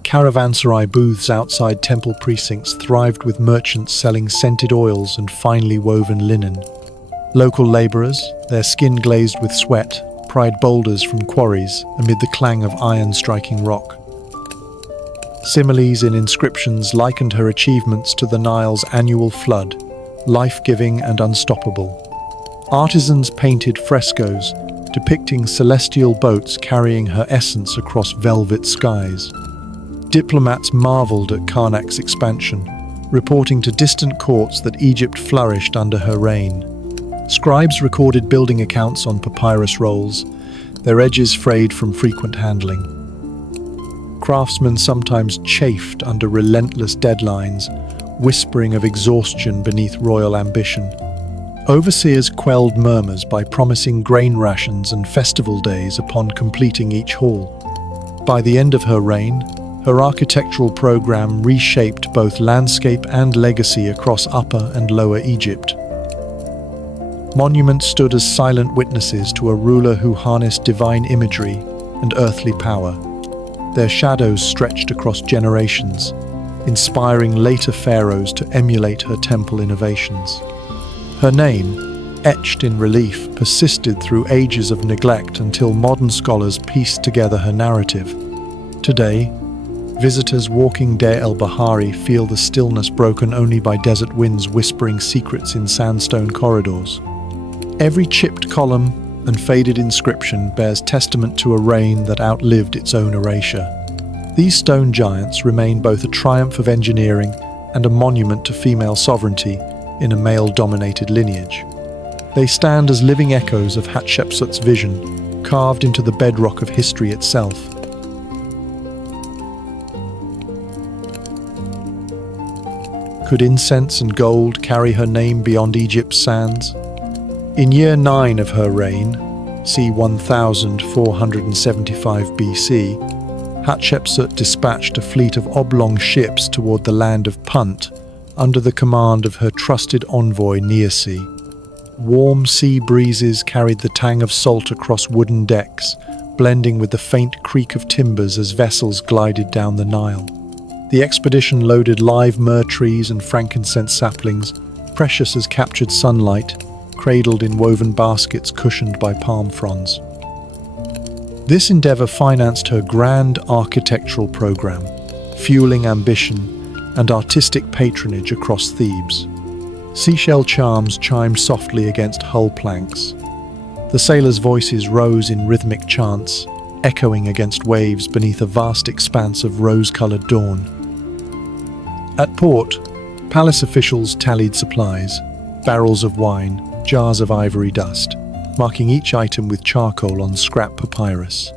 Caravanserai booths outside temple precincts thrived with merchants selling scented oils and finely woven linen. Local laborers, their skin glazed with sweat, pried boulders from quarries amid the clang of iron striking rock. Similes in inscriptions likened her achievements to the Nile's annual flood, life-giving and unstoppable. Artisans painted frescoes depicting celestial boats carrying her essence across velvet skies. Diplomats marveled at Karnak's expansion, reporting to distant courts that Egypt flourished under her reign. Scribes recorded building accounts on papyrus rolls, their edges frayed from frequent handling. Craftsmen sometimes chafed under relentless deadlines, whispering of exhaustion beneath royal ambition. Overseers quelled murmurs by promising grain rations and festival days upon completing each hall. By the end of her reign, her architectural program reshaped both landscape and legacy across Upper and Lower Egypt. Monuments stood as silent witnesses to a ruler who harnessed divine imagery and earthly power. Their shadows stretched across generations, inspiring later pharaohs to emulate her temple innovations. Her name, etched in relief, persisted through ages of neglect until modern scholars pieced together her narrative. Today, visitors walking Deir el-Bahari feel the stillness broken only by desert winds whispering secrets in sandstone corridors. Every chipped column and faded inscription bears testament to a reign that outlived its own erasure. These stone giants remain both a triumph of engineering and a monument to female sovereignty in a male-dominated lineage. They stand as living echoes of Hatshepsut's vision, carved into the bedrock of history itself. Could incense and gold carry her name beyond Egypt's sands? In year 9 of her reign, c. 1475 BC, Hatshepsut dispatched a fleet of oblong ships toward the land of Punt under the command of her trusted envoy Nearcy. Warm sea breezes carried the tang of salt across wooden decks, blending with the faint creak of timbers as vessels glided down the Nile. The expedition loaded live myrrh trees and frankincense saplings, precious as captured sunlight, cradled in woven baskets cushioned by palm fronds. This endeavor financed her grand architectural program, fueling ambition and artistic patronage across Thebes. Seashell charms chimed softly against hull planks. The sailors' voices rose in rhythmic chants, echoing against waves beneath a vast expanse of rose-colored dawn. At port, palace officials tallied supplies, barrels of wine, jars of ivory dust, marking each item with charcoal on scrap papyrus.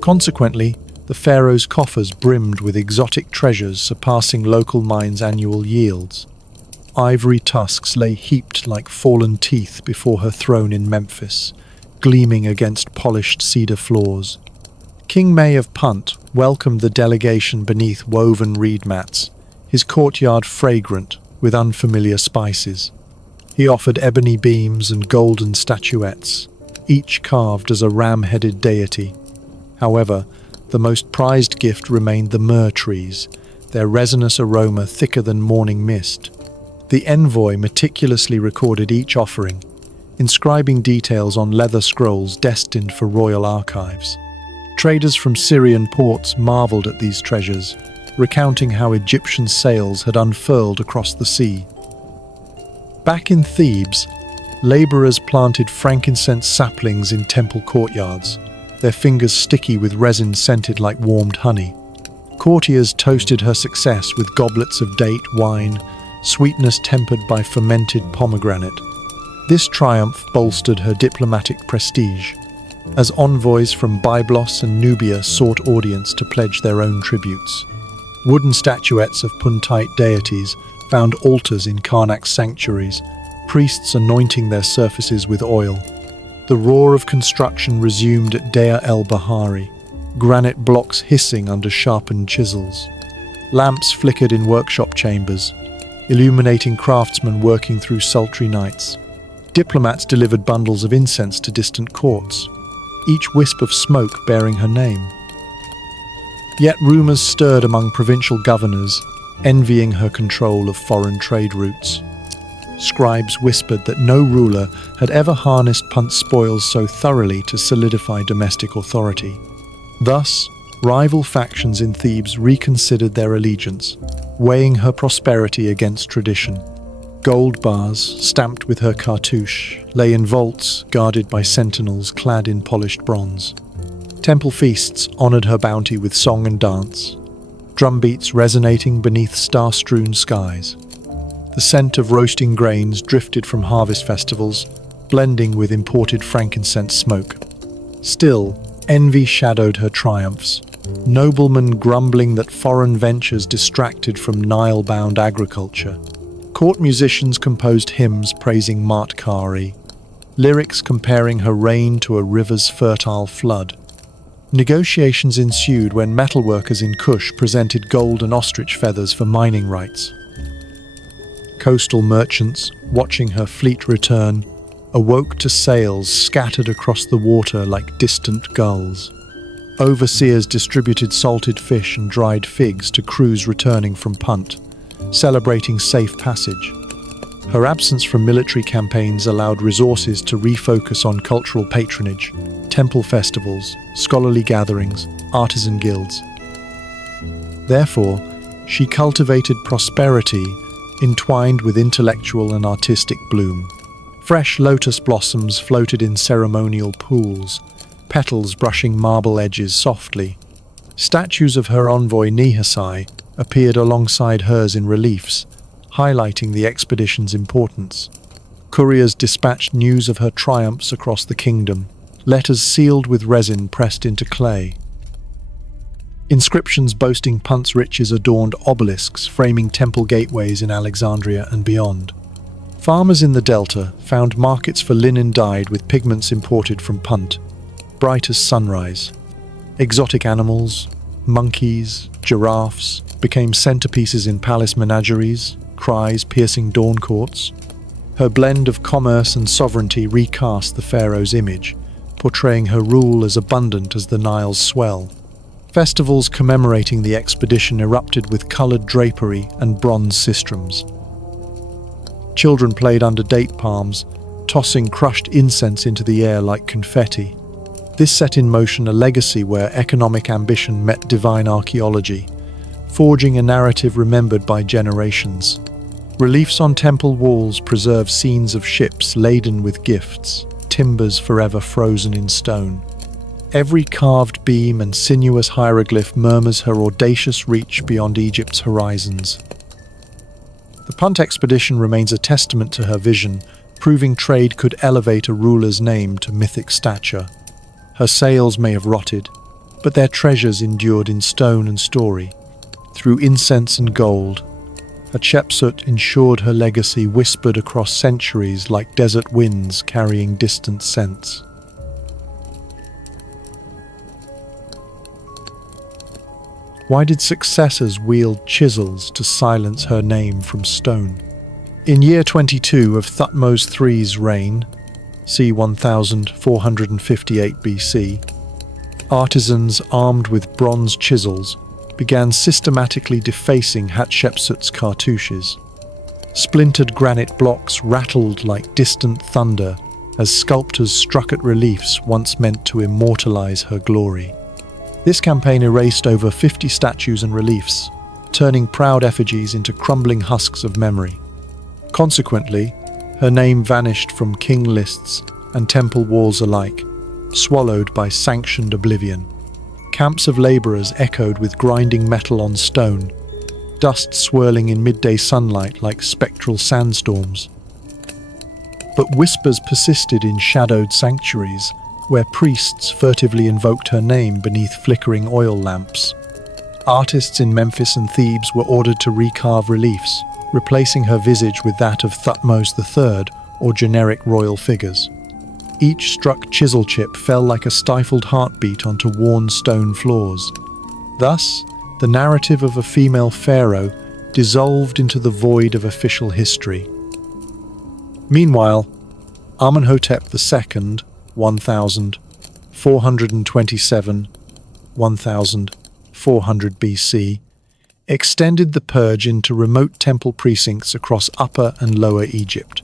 Consequently, the pharaoh's coffers brimmed with exotic treasures surpassing local mines' annual yields. Ivory tusks lay heaped like fallen teeth before her throne in Memphis, gleaming against polished cedar floors. King May of Punt welcomed the delegation beneath woven reed mats, his courtyard fragrant with unfamiliar spices. He offered ebony beams and golden statuettes, each carved as a ram-headed deity. However, the most prized gift remained the myrrh trees, their resinous aroma thicker than morning mist. The envoy meticulously recorded each offering, inscribing details on leather scrolls destined for royal archives. Traders from Syrian ports marveled at these treasures, recounting how Egyptian sails had unfurled across the sea. Back in Thebes, laborers planted frankincense saplings in temple courtyards, their fingers sticky with resin scented like warmed honey. Courtiers toasted her success with goblets of date wine, sweetness tempered by fermented pomegranate. This triumph bolstered her diplomatic prestige, as envoys from Byblos and Nubia sought audience to pledge their own tributes. Wooden statuettes of Puntite deities found altars in Karnak's sanctuaries, priests anointing their surfaces with oil. The roar of construction resumed at Deir el-Bahari, granite blocks hissing under sharpened chisels. Lamps flickered in workshop chambers, illuminating craftsmen working through sultry nights. Diplomats delivered bundles of incense to distant courts, each wisp of smoke bearing her name. Yet rumors stirred among provincial governors, envying her control of foreign trade routes. Scribes whispered that no ruler had ever harnessed Punt's spoils so thoroughly to solidify domestic authority. Thus, rival factions in Thebes reconsidered their allegiance, weighing her prosperity against tradition. Gold bars, stamped with her cartouche, lay in vaults guarded by sentinels clad in polished bronze. Temple feasts honored her bounty with song and dance, drumbeats resonating beneath star-strewn skies. The scent of roasting grains drifted from harvest festivals, blending with imported frankincense smoke. Still, envy shadowed her triumphs, noblemen grumbling that foreign ventures distracted from Nile-bound agriculture. Court musicians composed hymns praising Maatkare, lyrics comparing her reign to a river's fertile flood. Negotiations ensued when metalworkers in Kush presented gold and ostrich feathers for mining rights. Coastal merchants, watching her fleet return, awoke to sails scattered across the water like distant gulls. Overseers distributed salted fish and dried figs to crews returning from Punt, celebrating safe passage. Her absence from military campaigns allowed resources to refocus on cultural patronage, temple festivals, scholarly gatherings, artisan guilds. Therefore, she cultivated prosperity entwined with intellectual and artistic bloom. Fresh lotus blossoms floated in ceremonial pools, petals brushing marble edges softly. Statues of her envoy Nihasai appeared alongside hers in reliefs, highlighting the expedition's importance. Couriers dispatched news of her triumphs across the kingdom, letters sealed with resin pressed into clay. Inscriptions boasting Punt's riches adorned obelisks framing temple gateways in Alexandria and beyond. Farmers in the delta found markets for linen dyed with pigments imported from Punt, bright as sunrise. Exotic animals, monkeys, giraffes, became centerpieces in palace menageries, cries piercing dawn courts. Her blend of commerce and sovereignty recast the pharaoh's image, portraying her rule as abundant as the Nile's swell. Festivals commemorating the expedition erupted with colored drapery and bronze sistrums. Children played under date palms, tossing crushed incense into the air like confetti. This set in motion a legacy where economic ambition met divine archaeology, forging a narrative remembered by generations. Reliefs on temple walls preserve scenes of ships laden with gifts, timbers forever frozen in stone. Every carved beam and sinuous hieroglyph murmurs her audacious reach beyond Egypt's horizons. The Punt expedition remains a testament to her vision, proving trade could elevate a ruler's name to mythic stature. Her sails may have rotted, but their treasures endured in stone and story. Through incense and gold, Hatshepsut ensured her legacy whispered across centuries like desert winds carrying distant scents. Why did successors wield chisels to silence her name from stone? In year 22 of Thutmose III's reign, c. 1458 BC, artisans armed with bronze chisels began systematically defacing Hatshepsut's cartouches. Splintered granite blocks rattled like distant thunder as sculptors struck at reliefs once meant to immortalize her glory. This campaign erased over 50 statues and reliefs, turning proud effigies into crumbling husks of memory. Consequently, her name vanished from king lists and temple walls alike, swallowed by sanctioned oblivion. Camps of laborers echoed with grinding metal on stone, dust swirling in midday sunlight like spectral sandstorms. But whispers persisted in shadowed sanctuaries, where priests furtively invoked her name beneath flickering oil lamps. Artists in Memphis and Thebes were ordered to recarve reliefs, replacing her visage with that of Thutmose III or generic royal figures. Each struck chisel chip fell like a stifled heartbeat onto worn stone floors. Thus, the narrative of a female pharaoh dissolved into the void of official history. Meanwhile, Amenhotep II, 1427–1400 BC, extended the purge into remote temple precincts across Upper and Lower Egypt.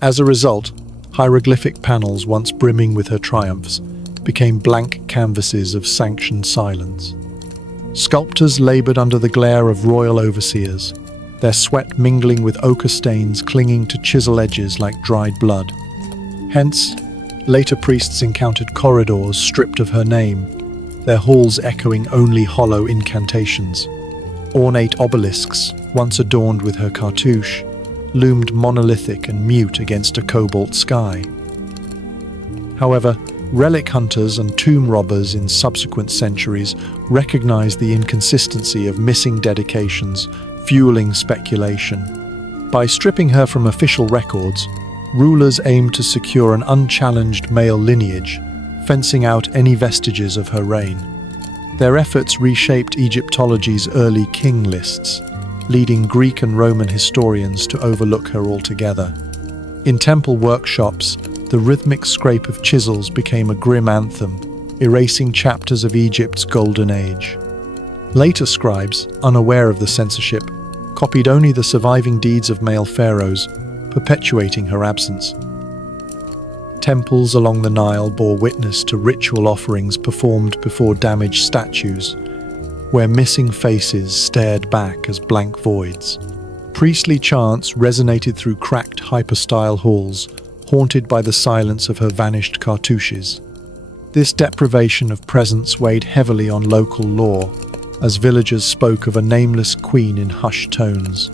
As a result, hieroglyphic panels once brimming with her triumphs became blank canvases of sanctioned silence. Sculptors labored under the glare of royal overseers, their sweat mingling with ochre stains clinging to chisel edges like dried blood. Hence, later priests encountered corridors stripped of her name, their halls echoing only hollow incantations. Ornate obelisks, once adorned with her cartouche, loomed monolithic and mute against a cobalt sky. However, relic hunters and tomb robbers in subsequent centuries recognized the inconsistency of missing dedications, fueling speculation. By stripping her from official records, rulers aimed to secure an unchallenged male lineage, fencing out any vestiges of her reign. Their efforts reshaped Egyptology's early king lists, leading Greek and Roman historians to overlook her altogether. In temple workshops, the rhythmic scrape of chisels became a grim anthem, erasing chapters of Egypt's golden age. Later scribes, unaware of the censorship, copied only the surviving deeds of male pharaohs, perpetuating her absence. Temples along the Nile bore witness to ritual offerings performed before damaged statues, where missing faces stared back as blank voids. Priestly chants resonated through cracked hypostyle halls, haunted by the silence of her vanished cartouches. This deprivation of presence weighed heavily on local lore, as villagers spoke of a nameless queen in hushed tones.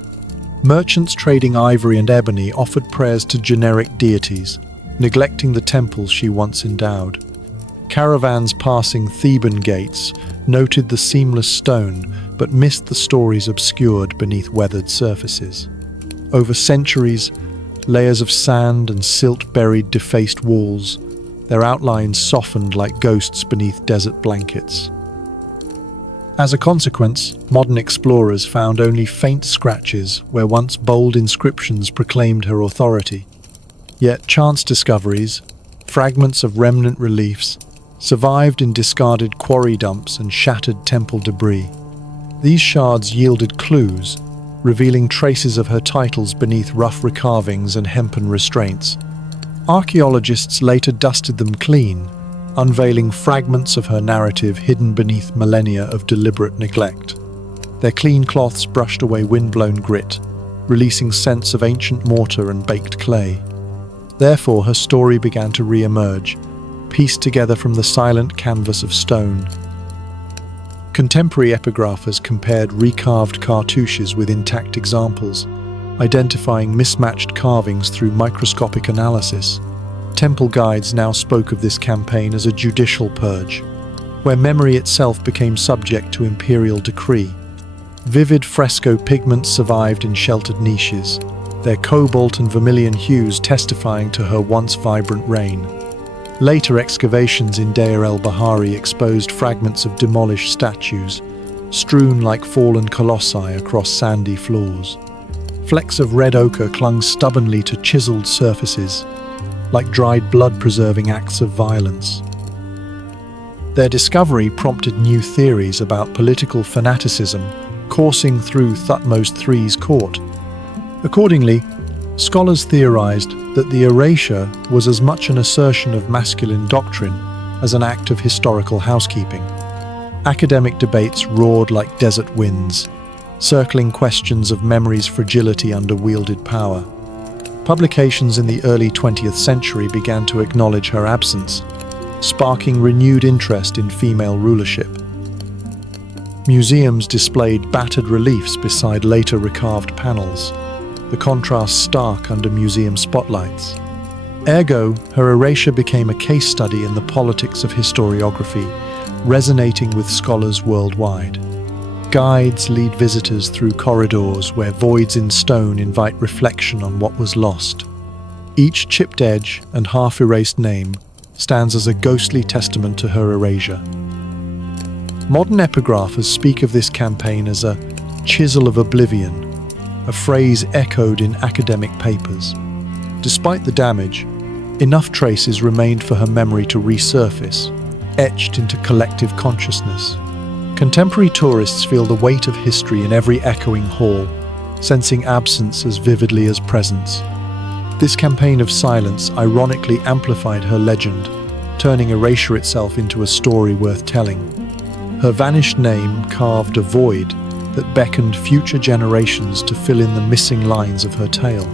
Merchants trading ivory and ebony offered prayers to generic deities, neglecting the temples she once endowed. Caravans passing Theban gates noted the seamless stone, but missed the stories obscured beneath weathered surfaces. Over centuries, layers of sand and silt buried defaced walls, their outlines softened like ghosts beneath desert blankets. As a consequence, modern explorers found only faint scratches where once bold inscriptions proclaimed her authority. Yet chance discoveries, fragments of remnant reliefs, survived in discarded quarry dumps and shattered temple debris. These shards yielded clues, revealing traces of her titles beneath rough recarvings and hempen restraints. Archaeologists later dusted them clean, unveiling fragments of her narrative hidden beneath millennia of deliberate neglect. Their clean cloths brushed away wind-blown grit, releasing scents of ancient mortar and baked clay. Therefore, her story began to re-emerge, pieced together from the silent canvas of stone. Contemporary epigraphers compared recarved cartouches with intact examples, identifying mismatched carvings through microscopic analysis. Temple guides now spoke of this campaign as a judicial purge, where memory itself became subject to imperial decree. Vivid fresco pigments survived in sheltered niches, their cobalt and vermilion hues testifying to her once vibrant reign. Later excavations in Deir el-Bahari exposed fragments of demolished statues, strewn like fallen colossi across sandy floors. Flecks of red ochre clung stubbornly to chiseled surfaces, like dried blood-preserving acts of violence. Their discovery prompted new theories about political fanaticism coursing through Thutmose III's court. Accordingly, scholars theorized that the erasure was as much an assertion of masculine doctrine as an act of historical housekeeping. Academic debates roared like desert winds, circling questions of memory's fragility under wielded power. Publications in the early 20th century began to acknowledge her absence, sparking renewed interest in female rulership. Museums displayed battered reliefs beside later recarved panels, the contrast stark under museum spotlights. Ergo, her erasure became a case study in the politics of historiography, resonating with scholars worldwide. Guides lead visitors through corridors where voids in stone invite reflection on what was lost. Each chipped edge and half-erased name stands as a ghostly testament to her erasure. Modern epigraphers speak of this campaign as a chisel of oblivion, a phrase echoed in academic papers. Despite the damage, enough traces remained for her memory to resurface, etched into collective consciousness. Contemporary tourists feel the weight of history in every echoing hall, sensing absence as vividly as presence. This campaign of silence ironically amplified her legend, turning erasure itself into a story worth telling. her vanished name carved a void that beckoned future generations to fill in the missing lines of her tale.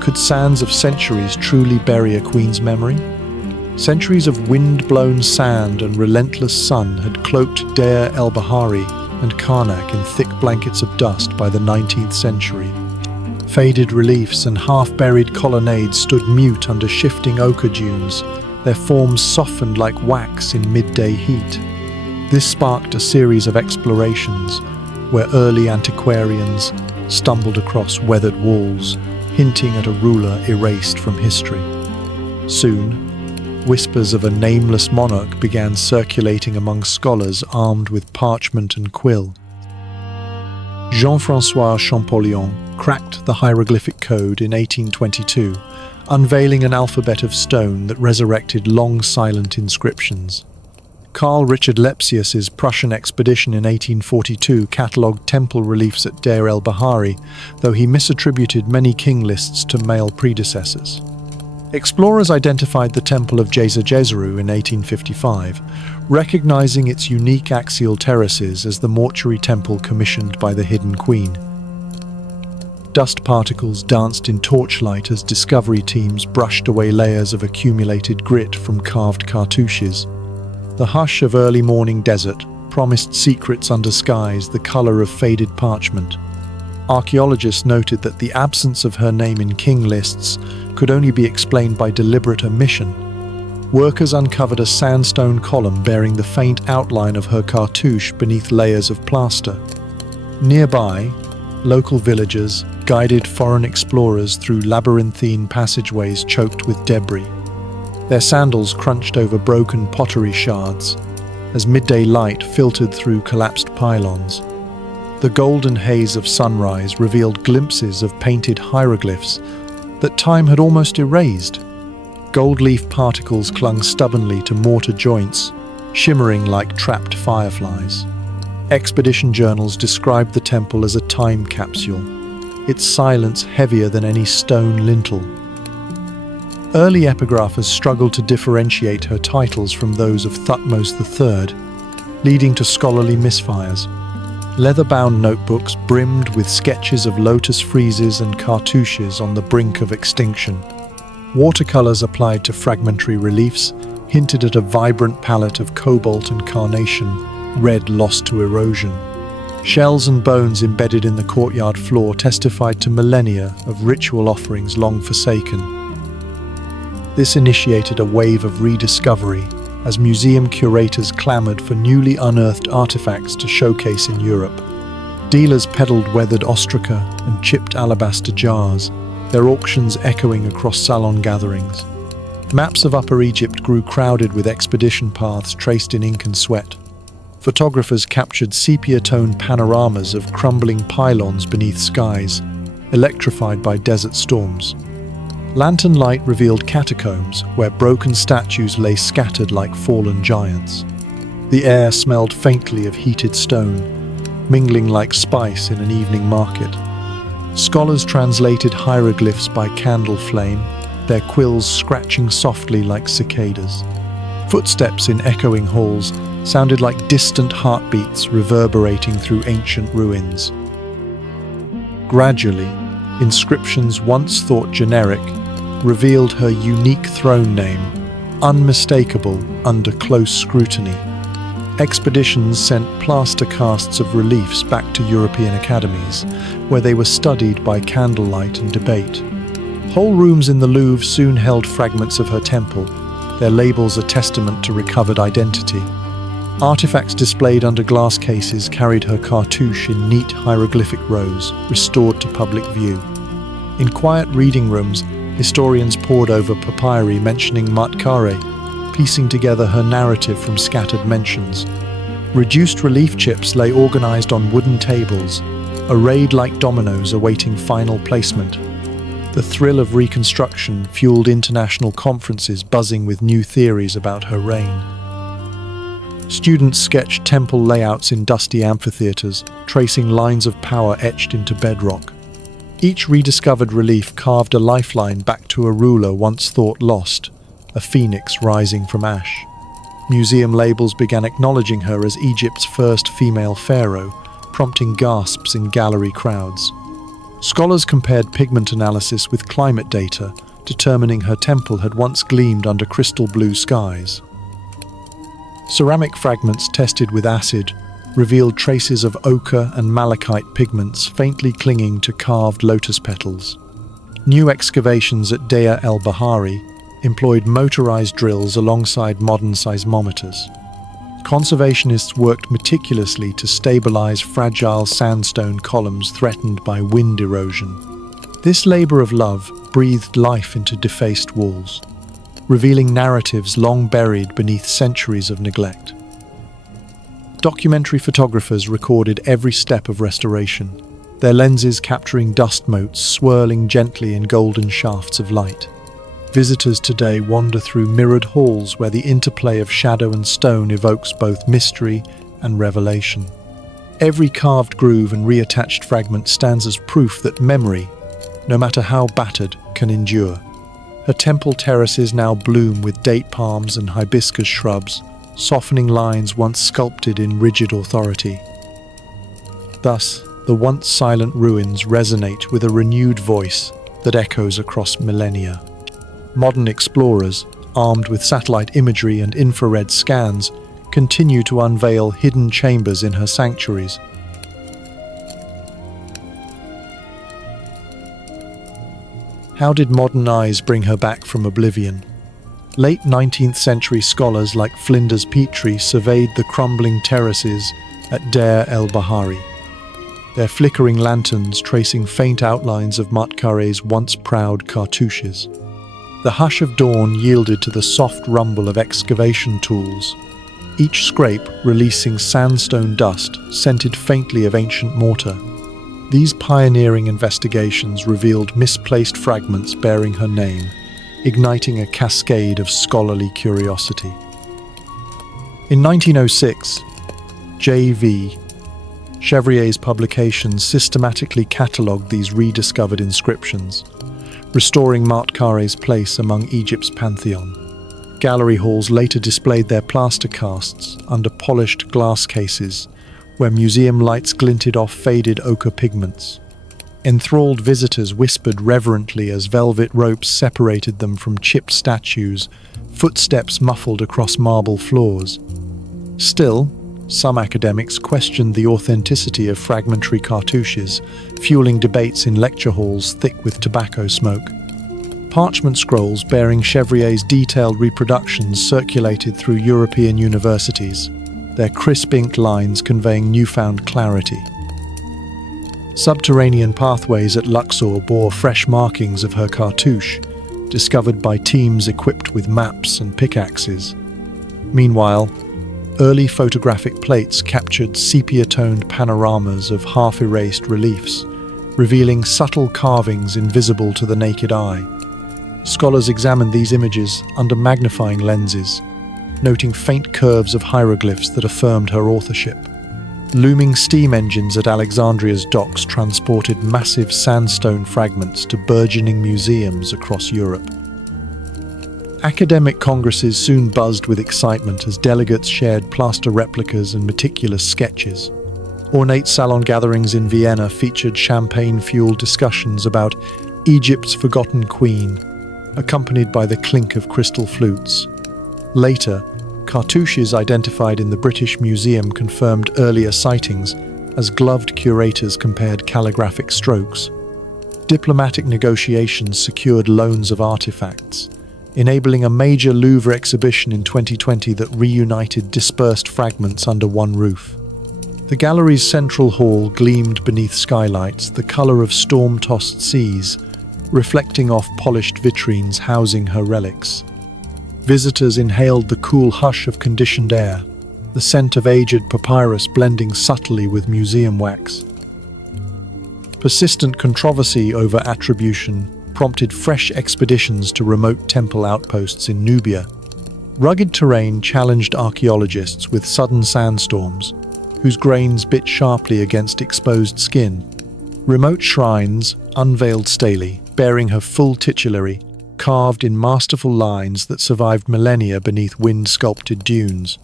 Could sands of centuries truly bury a queen's memory? Centuries of wind-blown sand and relentless sun had cloaked Deir, el-Bahari and Karnak in thick blankets of dust by the 19th century. Faded reliefs and half-buried colonnades stood mute under shifting ochre dunes, their forms softened like wax in midday heat. This sparked a series of explorations where early antiquarians stumbled across weathered walls, hinting at a ruler erased from history. Soon, whispers of a nameless monarch began circulating among scholars armed with parchment and quill. Jean-François Champollion cracked the hieroglyphic code in 1822, unveiling an alphabet of stone that resurrected long silent inscriptions. Carl Richard Lepsius's Prussian expedition in 1842 catalogued temple reliefs at Deir el-Bahari, though he misattributed many king lists to male predecessors. Explorers identified the temple of Djeser in 1855, recognizing its unique axial terraces as the mortuary temple commissioned by the hidden queen. Dust particles danced in torchlight as discovery teams brushed away layers of accumulated grit from carved cartouches. The hush of early morning desert promised secrets under skies the color of faded parchment. Archaeologists noted that the absence of her name in king lists could only be explained by deliberate omission. Workers uncovered a sandstone column bearing the faint outline of her cartouche beneath layers of plaster. Nearby, local villagers guided foreign explorers through labyrinthine passageways choked with debris. Their sandals crunched over broken pottery shards as midday light filtered through collapsed pylons. The golden haze of sunrise revealed glimpses of painted hieroglyphs that time had almost erased. Gold leaf particles clung stubbornly to mortar joints, shimmering like trapped fireflies. Expedition journals described the temple as a time capsule, its silence heavier than any stone lintel. Early epigraphers struggled to differentiate her titles from those of Thutmose III, leading to scholarly misfires. Leather-bound notebooks brimmed with sketches of lotus friezes and cartouches on the brink of extinction. Watercolors applied to fragmentary reliefs hinted at a vibrant palette of cobalt and carnation, red lost to erosion. Shells and bones embedded in the courtyard floor testified to millennia of ritual offerings long forsaken. This initiated a wave of rediscovery as museum curators clamored for newly unearthed artifacts to showcase in Europe. Dealers peddled weathered ostraca and chipped alabaster jars, their auctions echoing across salon gatherings. Maps of Upper Egypt grew crowded with expedition paths traced in ink and sweat. Photographers captured sepia-toned panoramas of crumbling pylons beneath skies, electrified by desert storms. Lantern light revealed catacombs where broken statues lay scattered like fallen giants. The air smelled faintly of heated stone, mingling like spice in an evening market. Scholars translated hieroglyphs by candle flame, their quills scratching softly like cicadas. Footsteps in echoing halls sounded like distant heartbeats reverberating through ancient ruins. Gradually, inscriptions once thought generic revealed her unique throne name, unmistakable under close scrutiny. Expeditions sent plaster casts of reliefs back to European academies, where they were studied by candlelight and debate. Whole rooms in the Louvre soon held fragments of her temple, their labels a testament to recovered identity. Artifacts displayed under glass cases carried her cartouche in neat hieroglyphic rows, restored to public view. In quiet reading rooms, historians pored over papyri mentioning Maatkare, piecing together her narrative from scattered mentions. Reduced relief chips lay organized on wooden tables, arrayed like dominoes awaiting final placement. The thrill of reconstruction fueled international conferences buzzing with new theories about her reign. Students sketched temple layouts in dusty amphitheaters, tracing lines of power etched into bedrock. Each rediscovered relief carved a lifeline back to a ruler once thought lost, a phoenix rising from ash. Museum labels began acknowledging her as Egypt's first female pharaoh, prompting gasps in gallery crowds. Scholars compared pigment analysis with climate data, determining her temple had once gleamed under crystal blue skies. Ceramic fragments tested with acid revealed traces of ochre and malachite pigments faintly clinging to carved lotus petals. New excavations at Deir el-Bahari employed motorized drills alongside modern seismometers. Conservationists worked meticulously to stabilize fragile sandstone columns threatened by wind erosion. This labor of love breathed life into defaced walls, revealing narratives long buried beneath centuries of neglect. Documentary photographers recorded every step of restoration, their lenses capturing dust motes swirling gently in golden shafts of light. Visitors today wander through mirrored halls where the interplay of shadow and stone evokes both mystery and revelation. Every carved groove and reattached fragment stands as proof that memory, no matter how battered, can endure. Her temple terraces now bloom with date palms and hibiscus shrubs, softening lines once sculpted in rigid authority. Thus, the once silent ruins resonate with a renewed voice that echoes across millennia. Modern explorers, armed with satellite imagery and infrared scans, continue to unveil hidden chambers in her sanctuaries. How did modern eyes bring her back from oblivion? Late 19th century scholars like Flinders Petrie surveyed the crumbling terraces at Deir el-Bahari, their flickering lanterns tracing faint outlines of Maatkare's once proud cartouches. The hush of dawn yielded to the soft rumble of excavation tools, each scrape releasing sandstone dust scented faintly of ancient mortar. These pioneering investigations revealed misplaced fragments bearing her name, igniting a cascade of scholarly curiosity. In 1906, J.V. Chevrier's publications systematically catalogued these rediscovered inscriptions, restoring Maatkare's place among Egypt's pantheon. Gallery halls later displayed their plaster casts under polished glass cases, where museum lights glinted off faded ochre pigments. Enthralled visitors whispered reverently as velvet ropes separated them from chipped statues, footsteps muffled across marble floors. Still, some academics questioned the authenticity of fragmentary cartouches, fueling debates in lecture halls thick with tobacco smoke. Parchment scrolls bearing Chevrier's detailed reproductions circulated through European universities, their crisp inked lines conveying newfound clarity. Subterranean pathways at Luxor bore fresh markings of her cartouche, discovered by teams equipped with maps and pickaxes. Meanwhile, early photographic plates captured sepia-toned panoramas of half-erased reliefs, revealing subtle carvings invisible to the naked eye. Scholars examined these images under magnifying lenses, noting faint curves of hieroglyphs that affirmed her authorship. Looming steam engines at Alexandria's docks transported massive sandstone fragments to burgeoning museums across Europe. Academic congresses soon buzzed with excitement as delegates shared plaster replicas and meticulous sketches. Ornate salon gatherings in Vienna featured champagne-fueled discussions about Egypt's forgotten queen, accompanied by the clink of crystal flutes. Later, cartouches identified in the British Museum confirmed earlier sightings as gloved curators compared calligraphic strokes. Diplomatic negotiations secured loans of artifacts, enabling a major Louvre exhibition in 2020 that reunited dispersed fragments under one roof. The gallery's central hall gleamed beneath skylights, the color of storm-tossed seas, reflecting off polished vitrines housing her relics. Visitors inhaled the cool hush of conditioned air, the scent of aged papyrus blending subtly with museum wax. Persistent controversy over attribution prompted fresh expeditions to remote temple outposts in Nubia. Rugged terrain challenged archaeologists with sudden sandstorms, whose grains bit sharply against exposed skin. Remote shrines, unveiled stelae, bearing her full titulary, carved in masterful lines that survived millennia beneath wind-sculpted dunes.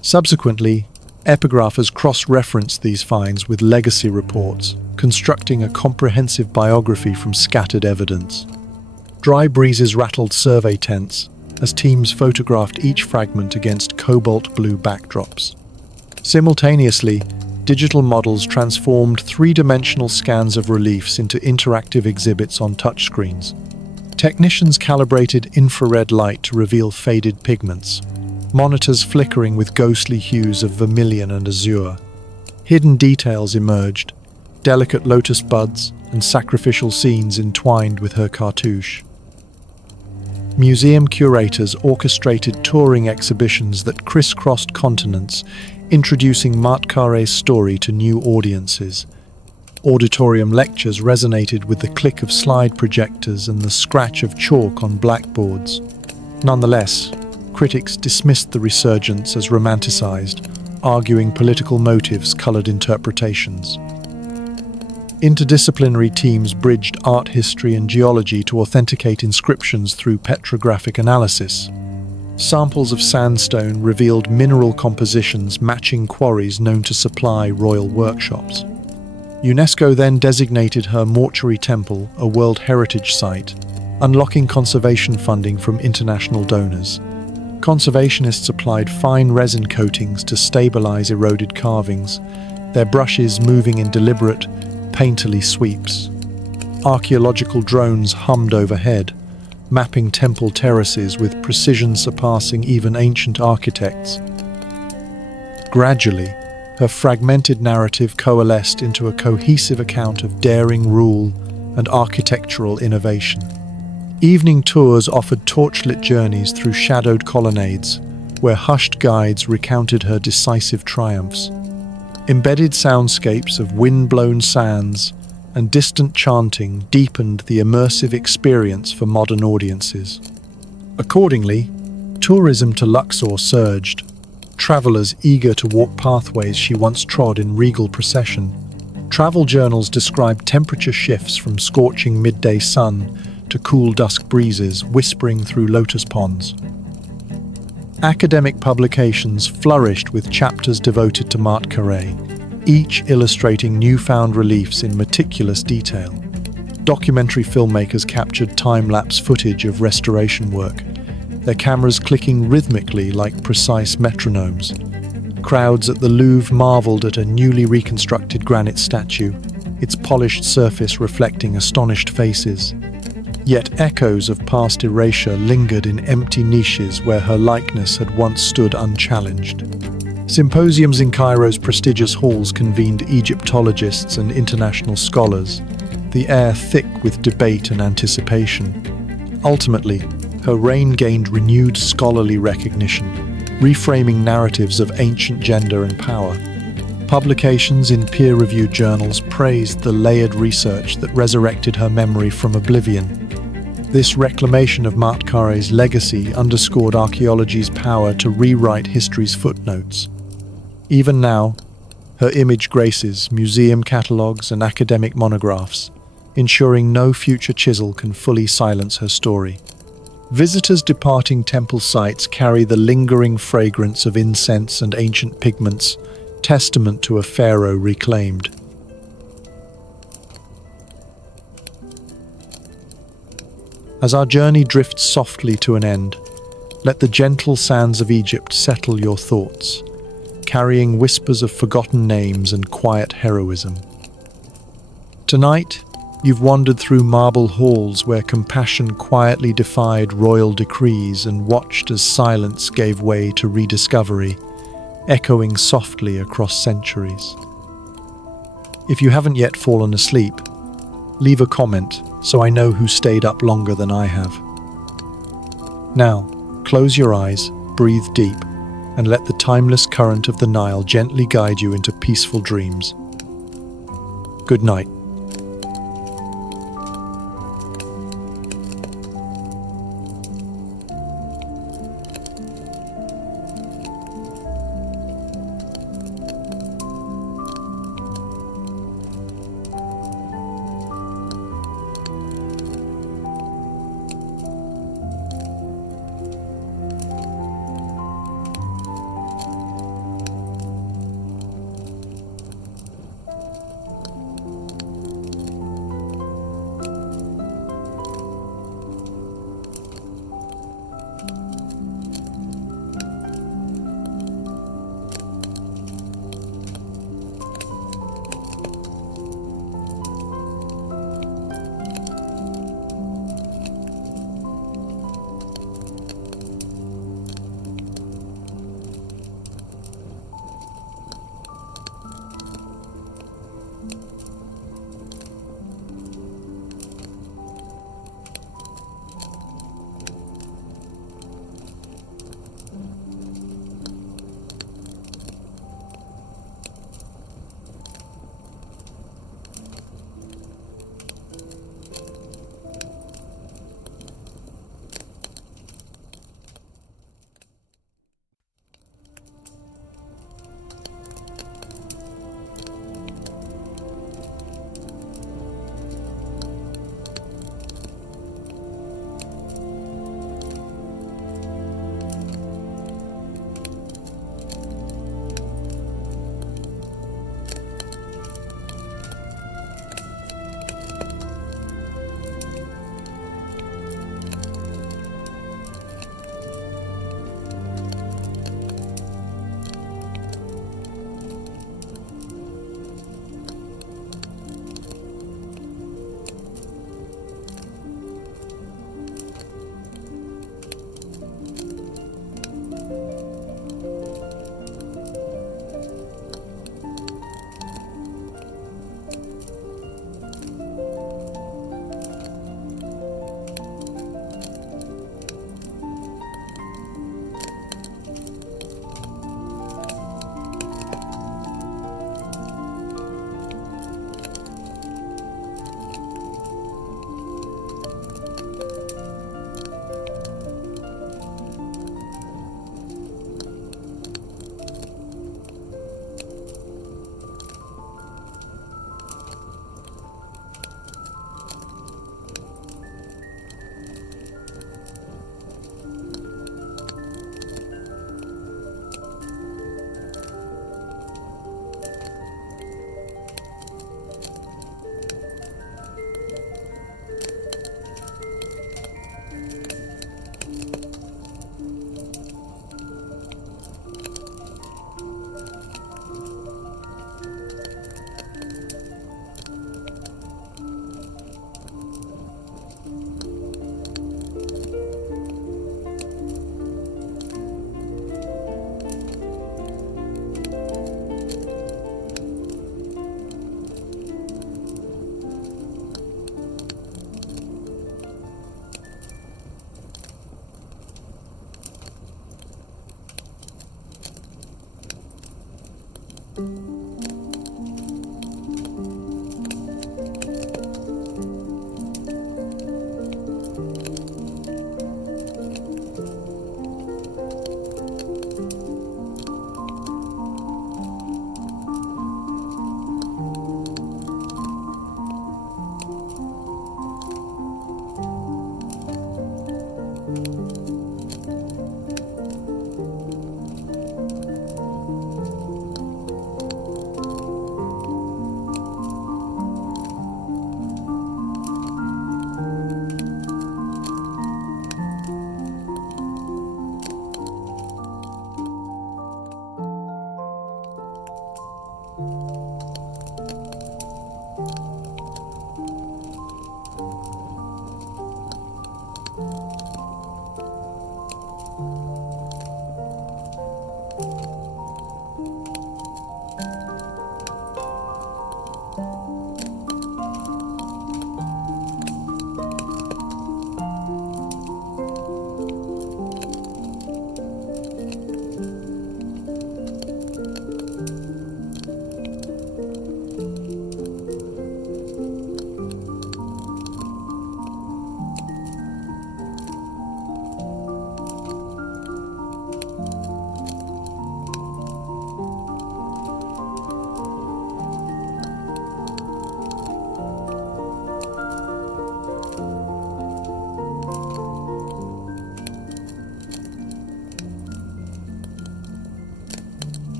Subsequently, epigraphers cross-referenced these finds with legacy reports, constructing a comprehensive biography from scattered evidence. Dry breezes rattled survey tents as teams photographed each fragment against cobalt blue backdrops. Simultaneously, digital models transformed three-dimensional scans of reliefs into interactive exhibits on touchscreens. Technicians calibrated infrared light to reveal faded pigments, monitors flickering with ghostly hues of vermilion and azure. Hidden details emerged, delicate lotus buds and sacrificial scenes entwined with her cartouche. Museum curators orchestrated touring exhibitions that crisscrossed continents, introducing Maatkare's story to new audiences. Auditorium lectures resonated with the click of slide projectors and the scratch of chalk on blackboards. Nonetheless, critics dismissed the resurgence as romanticized, arguing political motives colored interpretations. Interdisciplinary teams bridged art history and geology to authenticate inscriptions through petrographic analysis. Samples of sandstone revealed mineral compositions matching quarries known to supply royal workshops. UNESCO then designated her mortuary temple a World Heritage Site, unlocking conservation funding from international donors. Conservationists applied fine resin coatings to stabilize eroded carvings, their brushes moving in deliberate, painterly sweeps. Archaeological drones hummed overhead, mapping temple terraces with precision surpassing even ancient architects. Gradually, her fragmented narrative coalesced into a cohesive account of daring rule and architectural innovation. Evening tours offered torchlit journeys through shadowed colonnades, where hushed guides recounted her decisive triumphs. Embedded soundscapes of wind-blown sands and distant chanting deepened the immersive experience for modern audiences. Accordingly, tourism to Luxor surged, travelers eager to walk pathways she once trod in regal procession. Travel journals described temperature shifts from scorching midday sun to cool dusk breezes whispering through lotus ponds. Academic publications flourished with chapters devoted to Maatkare, each illustrating newfound reliefs in meticulous detail. Documentary filmmakers captured time-lapse footage of restoration work, their cameras clicking rhythmically like precise metronomes. Crowds at the Louvre marveled at a newly reconstructed granite statue, its polished surface reflecting astonished faces. Yet echoes of past erasure lingered in empty niches where her likeness had once stood unchallenged. Symposiums in Cairo's prestigious halls convened Egyptologists and international scholars, the air thick with debate and anticipation. Ultimately, her reign gained renewed scholarly recognition, reframing narratives of ancient gender and power. Publications in peer-reviewed journals praised the layered research that resurrected her memory from oblivion. This reclamation of Maatkare's legacy underscored archaeology's power to rewrite history's footnotes. Even now, her image graces museum catalogues and academic monographs, ensuring no future chisel can fully silence her story. Visitors departing temple sites carry the lingering fragrance of incense and ancient pigments, testament to a pharaoh reclaimed. As our journey drifts softly to an end, let the gentle sands of Egypt settle your thoughts, carrying whispers of forgotten names and quiet heroism. Tonight, you've wandered through marble halls where compassion quietly defied royal decrees and watched as silence gave way to rediscovery, echoing softly across centuries. If you haven't yet fallen asleep, leave a comment so I know who stayed up longer than I have. Now, close your eyes, breathe deep, and let the timeless current of the Nile gently guide you into peaceful dreams. Good night.